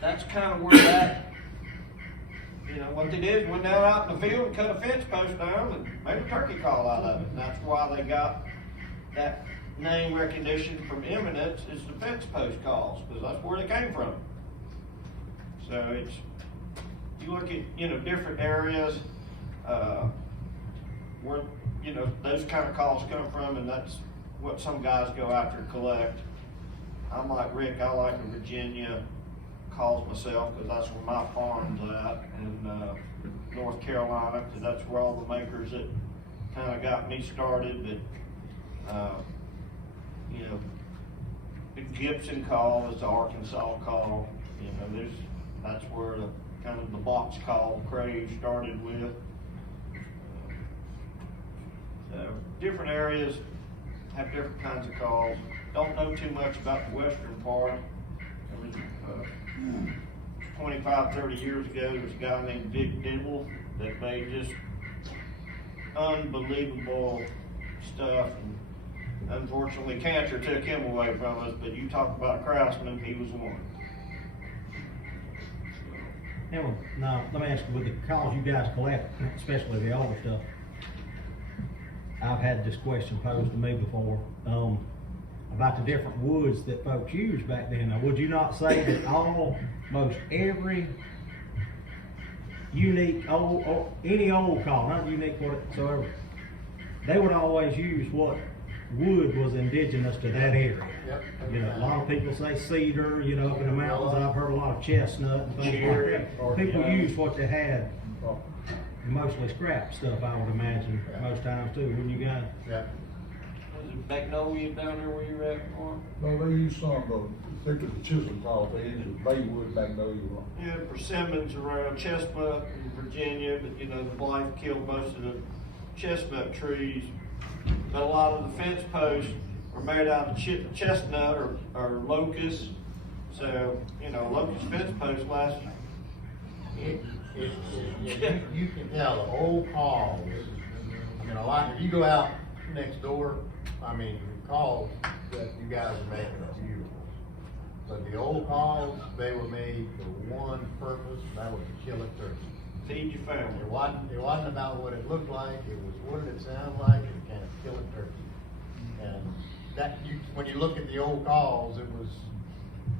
That's kind of where that, what they did is went down out in the field and cut a fence post down and made a turkey call out of it. And that's why they got that name recognition from Eminence is the fence post calls, because that's where they came from. So it's, you look at, different areas, where, those kind of calls come from, and that's what some guys go after and collect. I'm like Rick, I like the Virginia calls myself, because that's where my farm's at in North Carolina, because that's where all the makers that kind of got me started. But the Gibson call is the Arkansas call. That's where the kind of the box call craze started with. Different areas have different kinds of calls. Don't know too much about the western part. There was, 25, 30 years ago, there was a guy named Dick Dibble that made just unbelievable stuff. And unfortunately, cancer took him away from us, but you talk about a craftsman, he was one. Now, let me ask you, with the calls you guys collect, especially the older stuff, I've had this question posed to me before, about the different woods that folks used back then. Now, would you not say that almost every unique any old call, not unique whatsoever, they would always use what wood was indigenous to that area? Yep. You know, a lot of people say cedar, you know, up in the mountains. I've heard a lot of chestnut and things like that. People used what they had, mostly scrap stuff, I would imagine, most times too, wouldn't you guys? Yeah. Was it Magnolia down there where you're at, Mark? No, they use some of the, the chisel call, they use the baywood magnolia one. Yeah, persimmons around Chestnut in Virginia, but you know, the blight killed most of the chestnut trees. But a lot of the fence posts are made out of chestnut or locust. So, you know, locust fence posts last. You can tell the old calls, I mean, a lot, if you go out next door, I mean, the calls that you guys are making are beautiful. But the old calls, they were made for one purpose, and that was to kill a turkey. Feed your family. It wasn't about what it looked like, it was what did it sound like, and can it kill a turkey? And that, when you look at the old calls,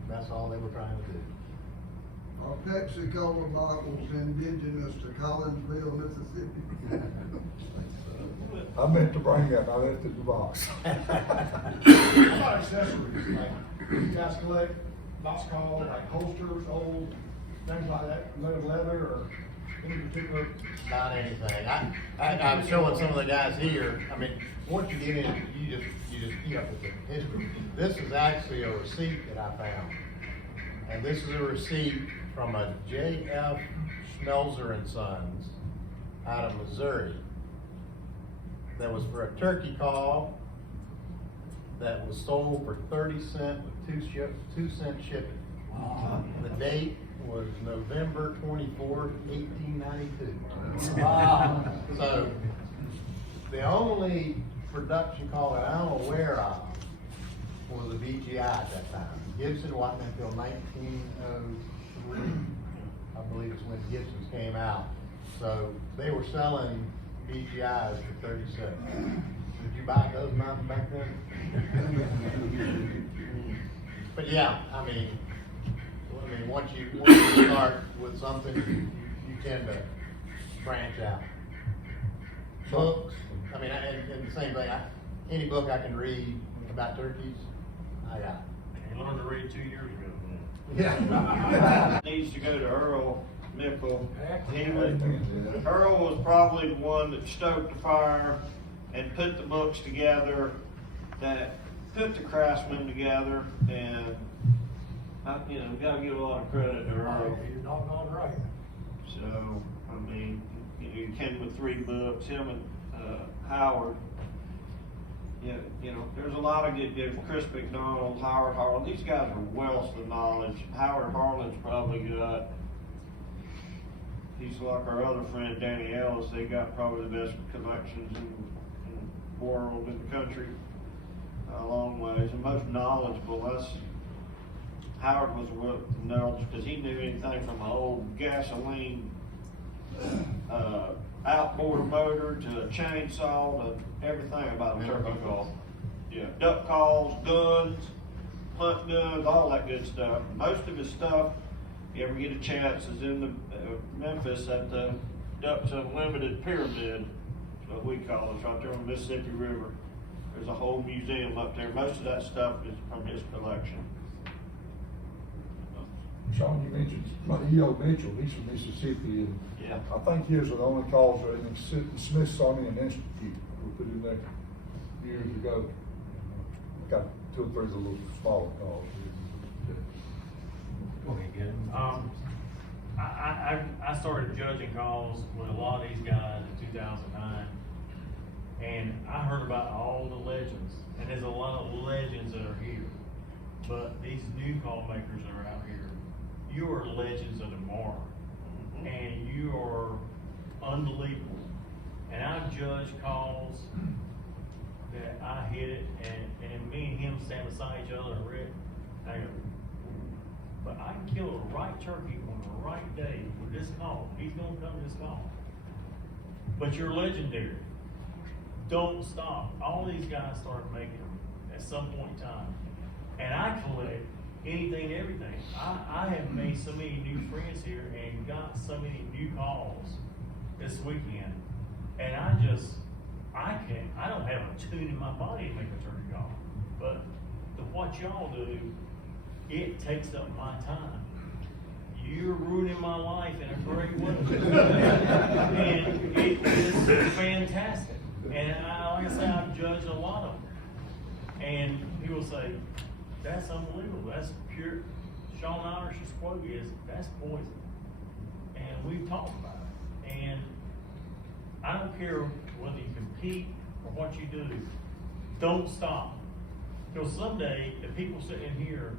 that's all they were trying to do. Pepsi Cola bottles indigenous to Collinsville, Mississippi. I meant to bring that, I left it in the box. What about accessories, like, you guys collect lost calls, like holsters, old, things like that, leather, or any particular? Not anything. I'm showing some of the guys here, I mean, once you get in, you just keep up with the history. This is actually a receipt that I found. And this is a receipt from a J.F. Schmelzer and Sons out of Missouri. That was for a turkey call that was sold for 30 cents with 2-cent shipping. The date was November 24th, 1892. So the only production call that I'm aware of was a BGI at that time. Gibson wasn't until 1903, I believe is when Gibson's came out. So they were selling BGIs for 30 cents. Did you buy those mountains back then? But yeah, I mean, once you start with something, you tend to branch out. Books, I mean, and the same thing, any book I can read about turkeys, I got. You learned to read 2 years ago. Yeah. Needs to go to Earl Mickle. Earl was probably the one that stoked the fire and put the books together, that put the craftsmen together, and you know, gotta give a lot of credit to Earl. You're doggone right. So, I mean, you came with 3 books, him and Howard. Yeah, you know, there's a lot of good, Chris McDonald, Howard Harlan, these guys are wealth of knowledge. Howard Harlan's probably got, he's like our other friend Danny Ellis, they got probably the best collections in the world, in the country, a long ways, and most knowledgeable. Howard was with the knowledge, because he knew anything from an old gasoline outboard motor to a chainsaw to everything about a turkey call. Yeah, duck calls, guns, hunt guns, all that good stuff. Most of his stuff, you ever get a chance, is in the Memphis at the Ducks Unlimited Pyramid. That's what we call it. It's right there on the Mississippi River. There's a whole museum up there. Most of that stuff is from his collection. Sean, you mentioned E.O. Mitchell, he's from Mississippi, and Yeah. I think his are the only calls that in the Smithsonian Institute we put in there years ago. Got 2 or 3 of the little smaller calls. I started judging calls with a lot of these guys in 2009, And I heard about all the legends, and there's a lot of legends that are here. But these new call makers that are out here, you are legends of tomorrow. And you are unbelievable. And I've judged calls that I hit it, and me and him stand beside each other and Rick, I go, but I can kill a right turkey on the right day with this call. He's gonna come to this call. But you're legendary. Don't stop. All these guys started making them at some point in time. And I collect anything and everything. I have made so many new friends here and got so many new calls this weekend. And I don't have a tune in my body to make a turkey call. But what y'all do, it takes up my time. You're ruining my life in a great way. And it is fantastic. And like I say, I've judged a lot of them. And people say, that's unbelievable. That's pure. Sean Irish's quote is, that's poison. And we've talked about it. And I don't care whether you compete or what you do, don't stop. Because someday, the people sitting here,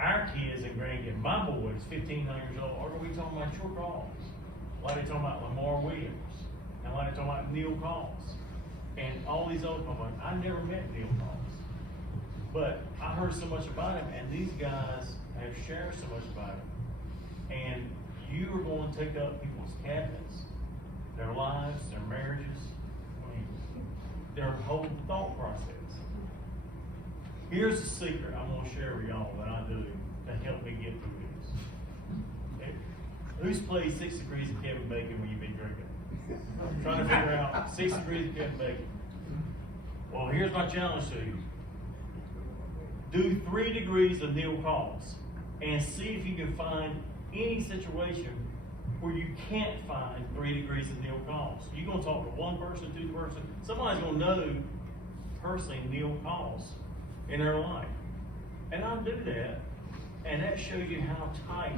our kids and grandkids, my boys, 15, 9 years old, are going to be talking about your calls. Like they're talking about Lamar Williams. And like they're talking about Neil Calls. And all these other people. I never met Neil Calls. But I heard so much about him, and these guys have shared so much about him. And you are going to take up people's cabinets, their lives, their marriages, their whole thought process. Here's the secret I'm going to share with y'all that I do to help me get through this. Okay. Who's played 6 Degrees of Kevin Bacon when you've been drinking? I'm trying to figure out 6 Degrees of Kevin Bacon. Well, here's my challenge to you. Do 3 degrees of Neil Calls and see if you can find any situation where you can't find 3 degrees of Neil Calls. You're going to talk to one person, 2 person. Somebody's going to know personally Neil Calls in their life. And I'll do that, and that shows you how tight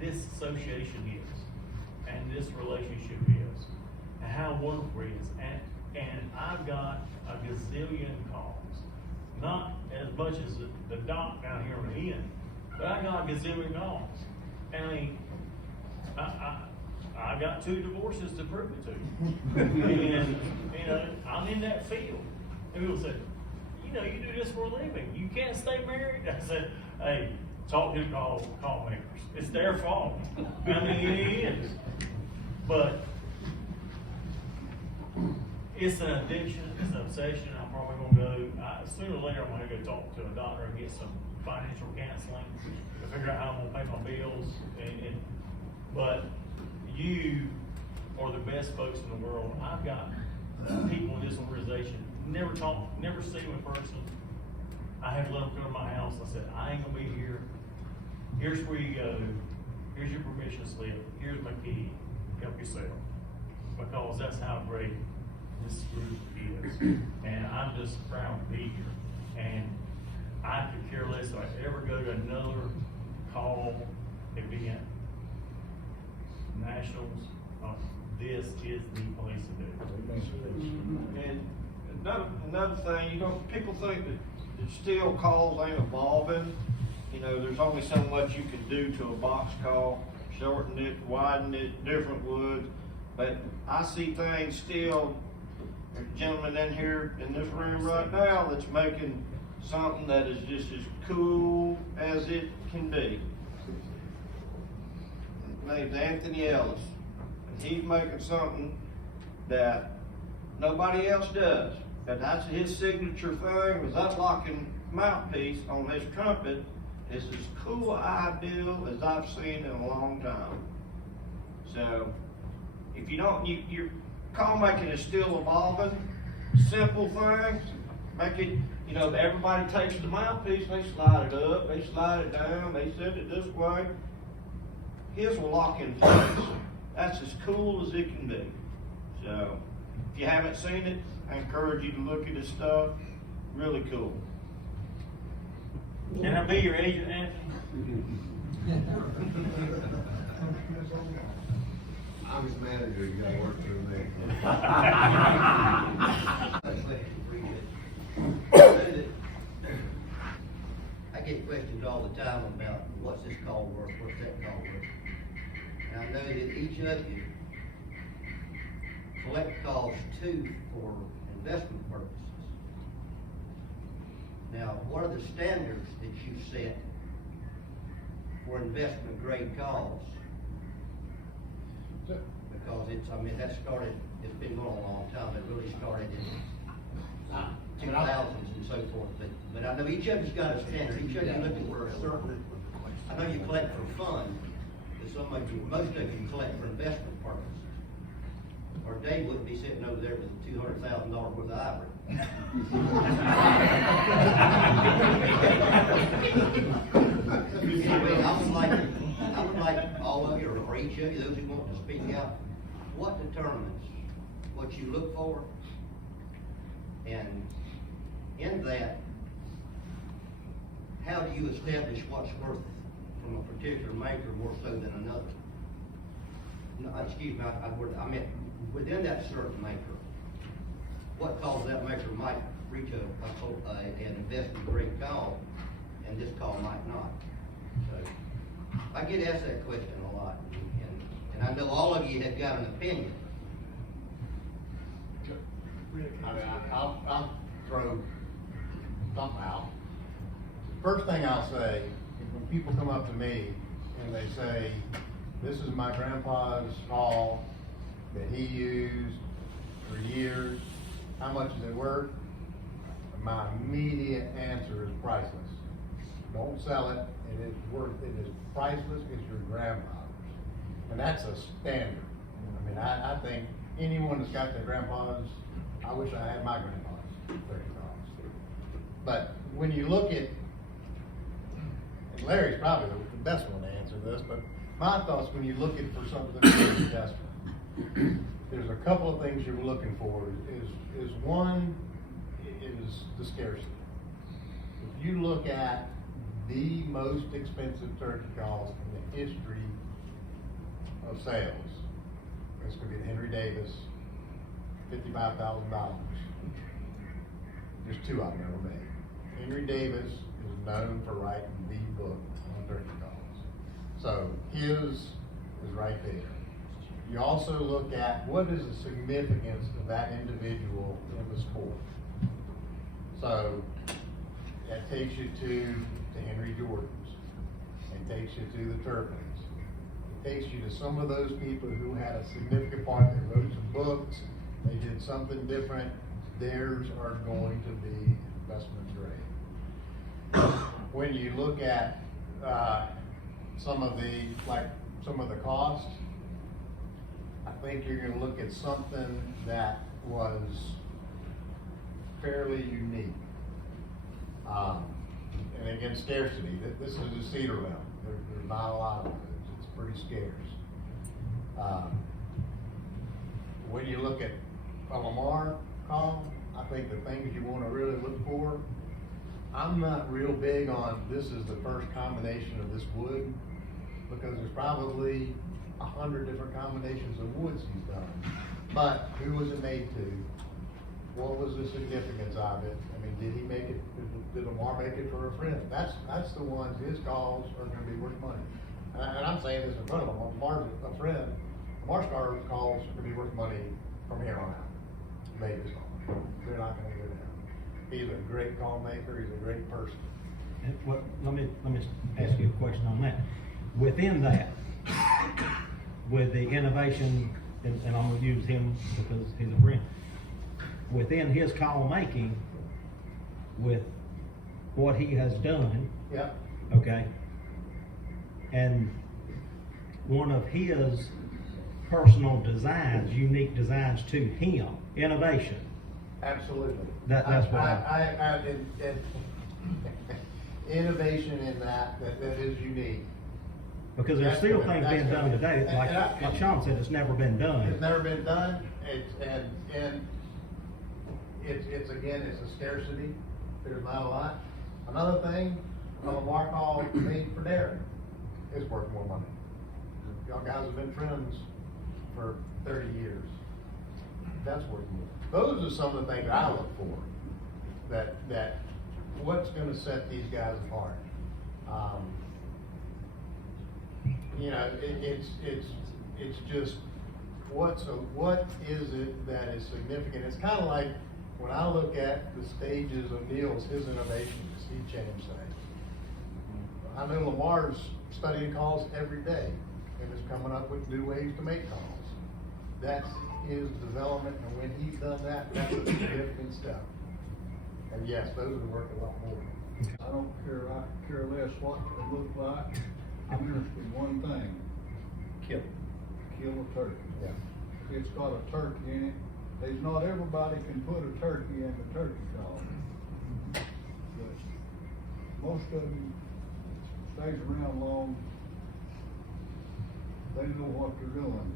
this association is, and this relationship is, and how wonderful it is. And I've got a gazillion calls. Not as much as the doc down here on the end, but I got a gazillion calls. And I mean, I got 2 divorces to prove it to. And, you know, I'm in that field. And people say, you know, you do this for a living. You can't stay married? I said, hey, talk to call makers. It's their fault. I mean, it is. But it's an addiction, it's an obsession. I'm probably going to go, sooner or later, I'm going to go talk to a doctor and get some financial counseling to figure out how I'm going to pay my bills. But you are the best folks in the world. I've got people in this organization, never see them in person. I have let them come to my house. I said, I ain't going to be here. Here's where you go. Here's your permission slip. Here's my key. Help yourself. Because that's how great this group is. And I'm just proud to be here. And I could care less if I ever go to another call event, nationals. This is the place to do it. And another thing, you know, people think that still calls ain't evolving. You know, there's only so much you can do to a box call, shorten it, widen it, different wood. But I see things still, there's a gentleman in here in this room right now that's making something that is just as cool as it can be. His name's Anthony Ellis. And he's making something that nobody else does. And that's his signature thing, was that locking mouthpiece on his trumpet is as cool ideal as I've seen in a long time. So, if you don't, your call making is still evolving. Simple things, make it, you know, everybody takes the mouthpiece, they slide it up, they slide it down, they send it this way. His will lock in place. That's as cool as it can be. So, if you haven't seen it, I encourage you to look at his stuff. Really cool. Can I be your agent, Anthony? I'm his manager, you gotta work through me. I get questions all the time about what's this call worth, what's that call worth. And I know that each of you collect calls too for investment purposes. Now, what are the standards that you set for investment grade calls? Because it's, I mean, that started, it's been going on a long time, it really started in 2000s and so forth, but I know each of you's got a standard, each of you looking for a certain, I know you collect for fun, but most of you collect for investment purposes. Or Dave wouldn't be sitting over there with $200,000 worth of ivory. Anyway, I would like all of you, or each of you, those who want to speak out, what determines what you look for? And in that, how do you establish what's worth from a particular maker more so than another? No, excuse me, I meant within that certain maker, what causes that maker might reach an investment grade call, and this call might not. So I get asked that question a lot, and I know all of you have got an opinion. I mean, I'll throw something out. First thing I'll say, when people come up to me and they say, this is my grandpa's call that he used for years, how much is it worth? My immediate answer is priceless. Don't sell it, it is priceless, it's your grandfather's. And that's a standard. I mean, I think anyone that's got their grandpa's, I wish I had my grandpa's $30. But when you look at, and Larry's probably the best one to answer this, but my thoughts when you look at for something that's an investment, there's a couple of things you're looking for. Is one is the scarcity. If you look at the most expensive turkey calls in the history of sales, it's going to be the Henry Davis, $55,000. There's two I've never made. Henry Davis is known for writing the book on turkey calls. So his is right there. You also look at what is the significance of that individual in the sport. So that takes you to the Henry Jordans. It takes you to the Turpins. It takes you to some of those people who had a significant part. They wrote some books. They did something different. Theirs are going to be investment grade. When you look at some of the costs, I think you're going to look at something that was fairly unique. And again, scarcity. This is a cedar limb. There's not a lot of it. It's pretty scarce. When you look at a Lamar call, I think the things you want to really look for, I'm not real big on this is the first combination of this wood, because there's probably 100 different combinations of woods he's done. But who was it made to? What was the significance of it? I mean, did he make it, did Lamar make it for a friend? That's the ones, his calls are gonna be worth money. And I'm saying this in front of him, Lamar's a friend. Lamar's calls are gonna be worth money from here on out. He made his call. They're not gonna go down. He's a great call maker, he's a great person. Well, let me ask you a question on that. Within that, with the innovation, and I'm gonna use him because he's a friend, within his call making, with what he has done. Yeah. Okay. And one of his personal designs, unique designs to him, innovation. Absolutely. That's what innovation in that is unique. Because there's still things being done today, like Sean said, it's never been done. It's never been done. It's again, it's a scarcity. There's not a lot. Another thing, a Lamar call made for Darren is worth more money. Y'all guys have been friends for 30 years. That's worth more. Those are some of the things I look for, that what's gonna set these guys apart. You know, it's just, what is it that is significant? It's kind of like when I look at the stages of his innovations, he changed things. I know Lamar's studying calls every day and is coming up with new ways to make calls. That's his development, and when he's done that, that's a significant step. And yes, those are worth a lot more. I don't care, I care less what they look like. I'm interested in one thing, Kill. kill a turkey. Yeah. If it's got a turkey in it, there's not everybody can put a turkey in the turkey call. But most of them stays around long, they know what they're doing.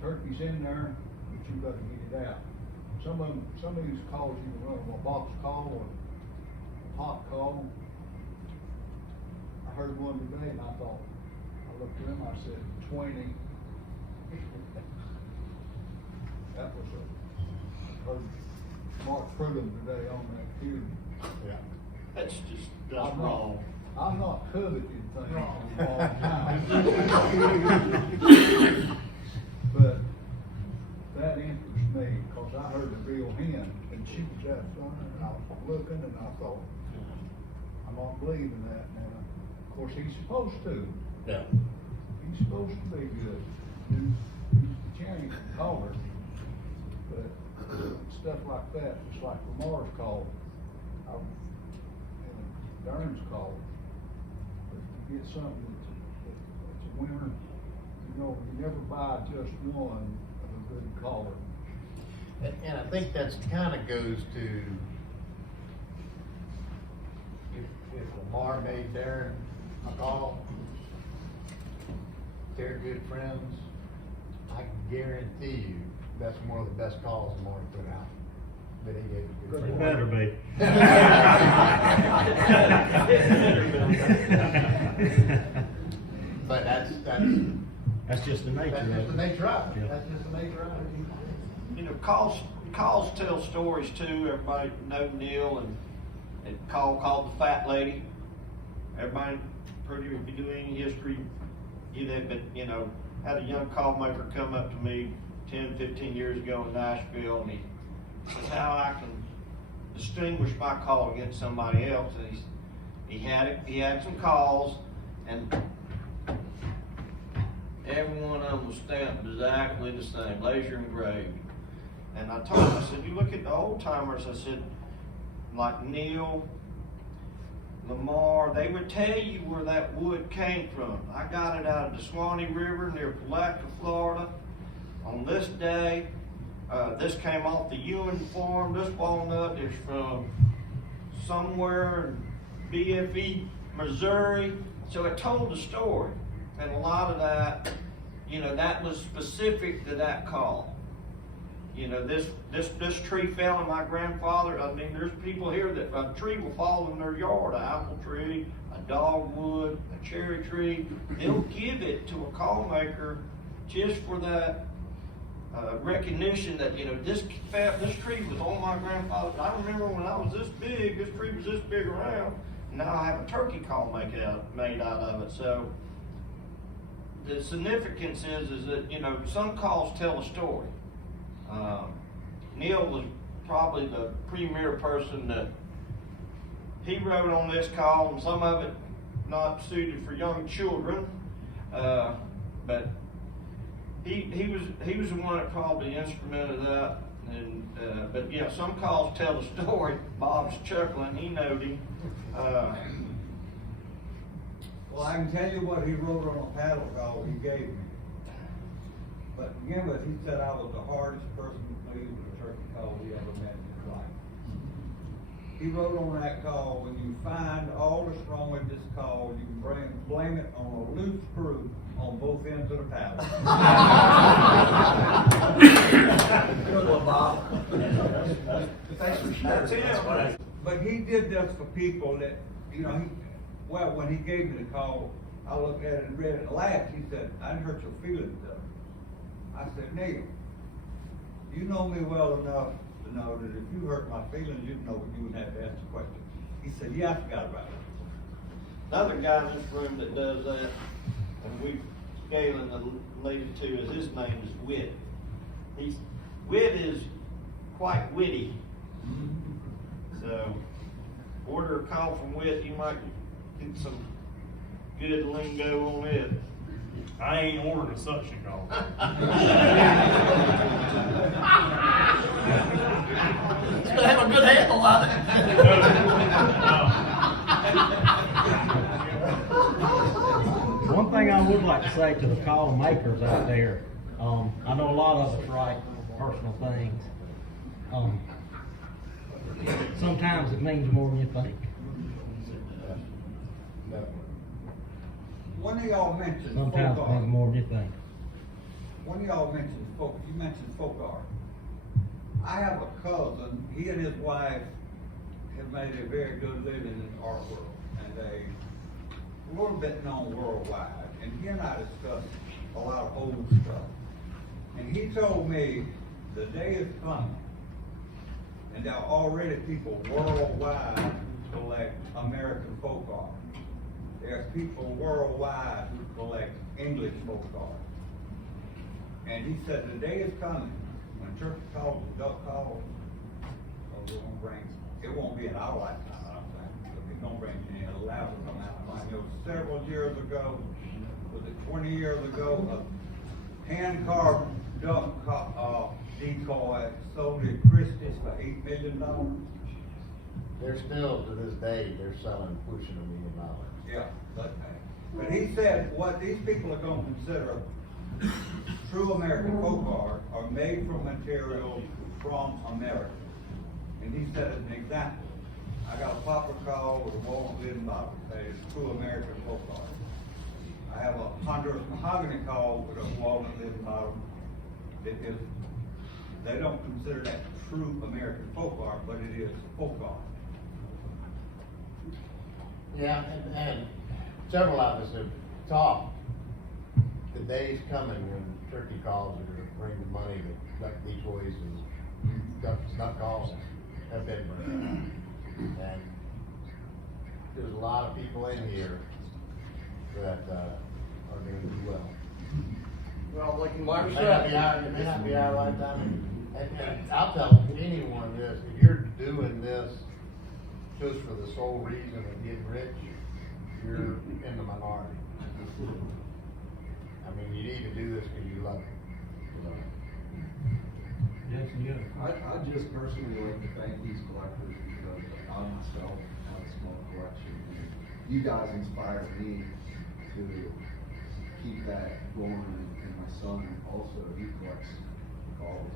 Turkey's in there, but you gotta get it out. Some of these calls you can run a box call or a hot call. I heard one today and I thought, I looked at him, I said, 20. That was I heard Mark Prudham today on that too. Yeah. That's wrong. I'm not coveting things all the time. But that interests me, cause I heard the real hen, and she was out front, and I was looking, and I thought, I'm not believing that now. Of course, he's supposed to. Yeah. He's supposed to be good. He's the champion caller. But stuff like that, just like Lamar's call, and Dern's call, but to get something that's a winner, you know, you never buy just one of a good caller. And I think that's kind of goes to, if Lamar made Darren a call, they're good friends, I can guarantee you that's one of the best calls Lamar put out that he gave a good It friend. better be. But That's just the nature of it. that's just the nature of it. Yeah. That's just the nature of it. You know, calls tell stories too. Everybody know Neil and called the fat lady. Everybody pretty, if you do any history, you know, had a young call maker come up to me 10, 15 years ago in Nashville, and he says how I can distinguish my call against somebody else. And he had some calls, and every one of them was stamped exactly the same, laser engraved. And I told him, I said, you look at the old timers, I said, like Neil, Lamar, they would tell you where that wood came from. I got it out of the Swanee River near Palatka, Florida. On this day, this came off the Ewing farm. This walnut is from somewhere in BFE, Missouri. So it told the story. And a lot of that, you know, that was specific to that call. You know, this tree fell on my grandfather. I mean, there's people here that a tree will fall in their yard, an apple tree, a dogwood, a cherry tree. They'll give it to a call maker just for that recognition that, you know, this tree was on my grandfather. I remember when I was this big, this tree was this big around. Now I have a turkey call made out of it. So the significance is that, you know, some calls tell a story. Neil was probably the premier person that he wrote on this call, and some of it not suited for young children, but he was the one that probably instrumented that. And but yeah, some calls tell the story. Bob's chuckling; he knowed him. Well, I can tell you what he wrote on a paddle call he gave me. But to begin with, he said I was the hardest person to please with a turkey call he ever met in his life. He wrote on that call, when you find all that's wrong with this call, you can blame it on a loose screw on both ends of the paddle. Good one, Bob. Thanks for sharing. But he did this for people that, you know, when he gave me the call, I looked at it and read it and laughed. He said, I didn't hurt your feelings though. I said, Neil, you know me well enough to know that if you hurt my feelings, you know you wouldn't have to ask the question. He said, yeah, I forgot about it. Another guy in this room that does that, and we've Galen alluded to, is his name is Wit. Wit is quite witty. So, order a call from Wit, you might get some good lingo on it. I ain't ordering a suction call. It's gonna have a good handle on it. One thing I would like to say to the call makers out there, I know a lot of us write personal things. Sometimes it means more than you think. One of y'all mentioned Sometimes folk it means art. more than you think. One of y'all mentioned you mentioned folk art. I have a cousin, he and his wife have made a very good living in the art world, and a little bit known worldwide. And he and I discussed a lot of old stuff. And he told me the day is coming, and there are already people worldwide who collect American folk art. There's people worldwide who collect English folk art. And he said the day is coming when turkey calls and duck calls, it won't be in our lifetime, I don't think. It don't bring any, it'll allow it to come out. I know several years ago, was it 20 years ago, a hand-carved duck decoy sold at Christie's for $8 million. They're still, to this day, they're pushing $1 million. Yeah, but he said what these people are gonna consider true American folk art are made from materials from America. And he said as an example, I got a poplar call with a walnut lid and bottom, that is true American folk art. I have a Honduras mahogany call with a walnut lid and bottom. They don't consider that true American folk art, but it is folk art. Yeah, and several of us have talked. The day's coming when turkey calls are gonna bring the money that duck decoys and duck calls have been bringing. And there's a lot of people in here that are gonna do well. Well, like Mark It said. may not be our lifetime. And I'll tell anyone this, if you're doing this just for the sole reason of getting rich, you're in the minority. I mean, you need to do this because you love it. Yes, yeah. I just personally like to thank these collectors because I myself have a small collection. You guys inspire me to keep that going, and my son also, he collects calls.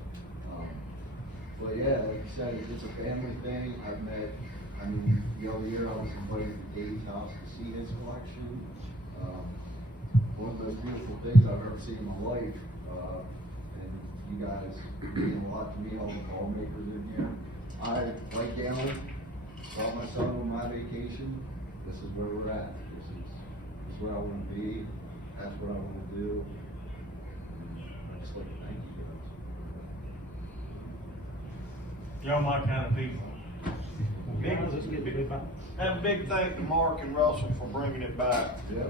But yeah, like you said, it's a family thing. The other year I was invited to Dave's house to see his collection. One of the most beautiful things I've ever seen in my life. And you guys mean a lot to me, all the ball makers in here. I, like Galen, brought my son on my vacation. This is where we're at. This is where I want to be. That's what I want to do. And I just like to thank you guys. Y'all my kind of people. Guys, let's get big about. Have a big thank to Mark and Russell for bringing it back. Yeah.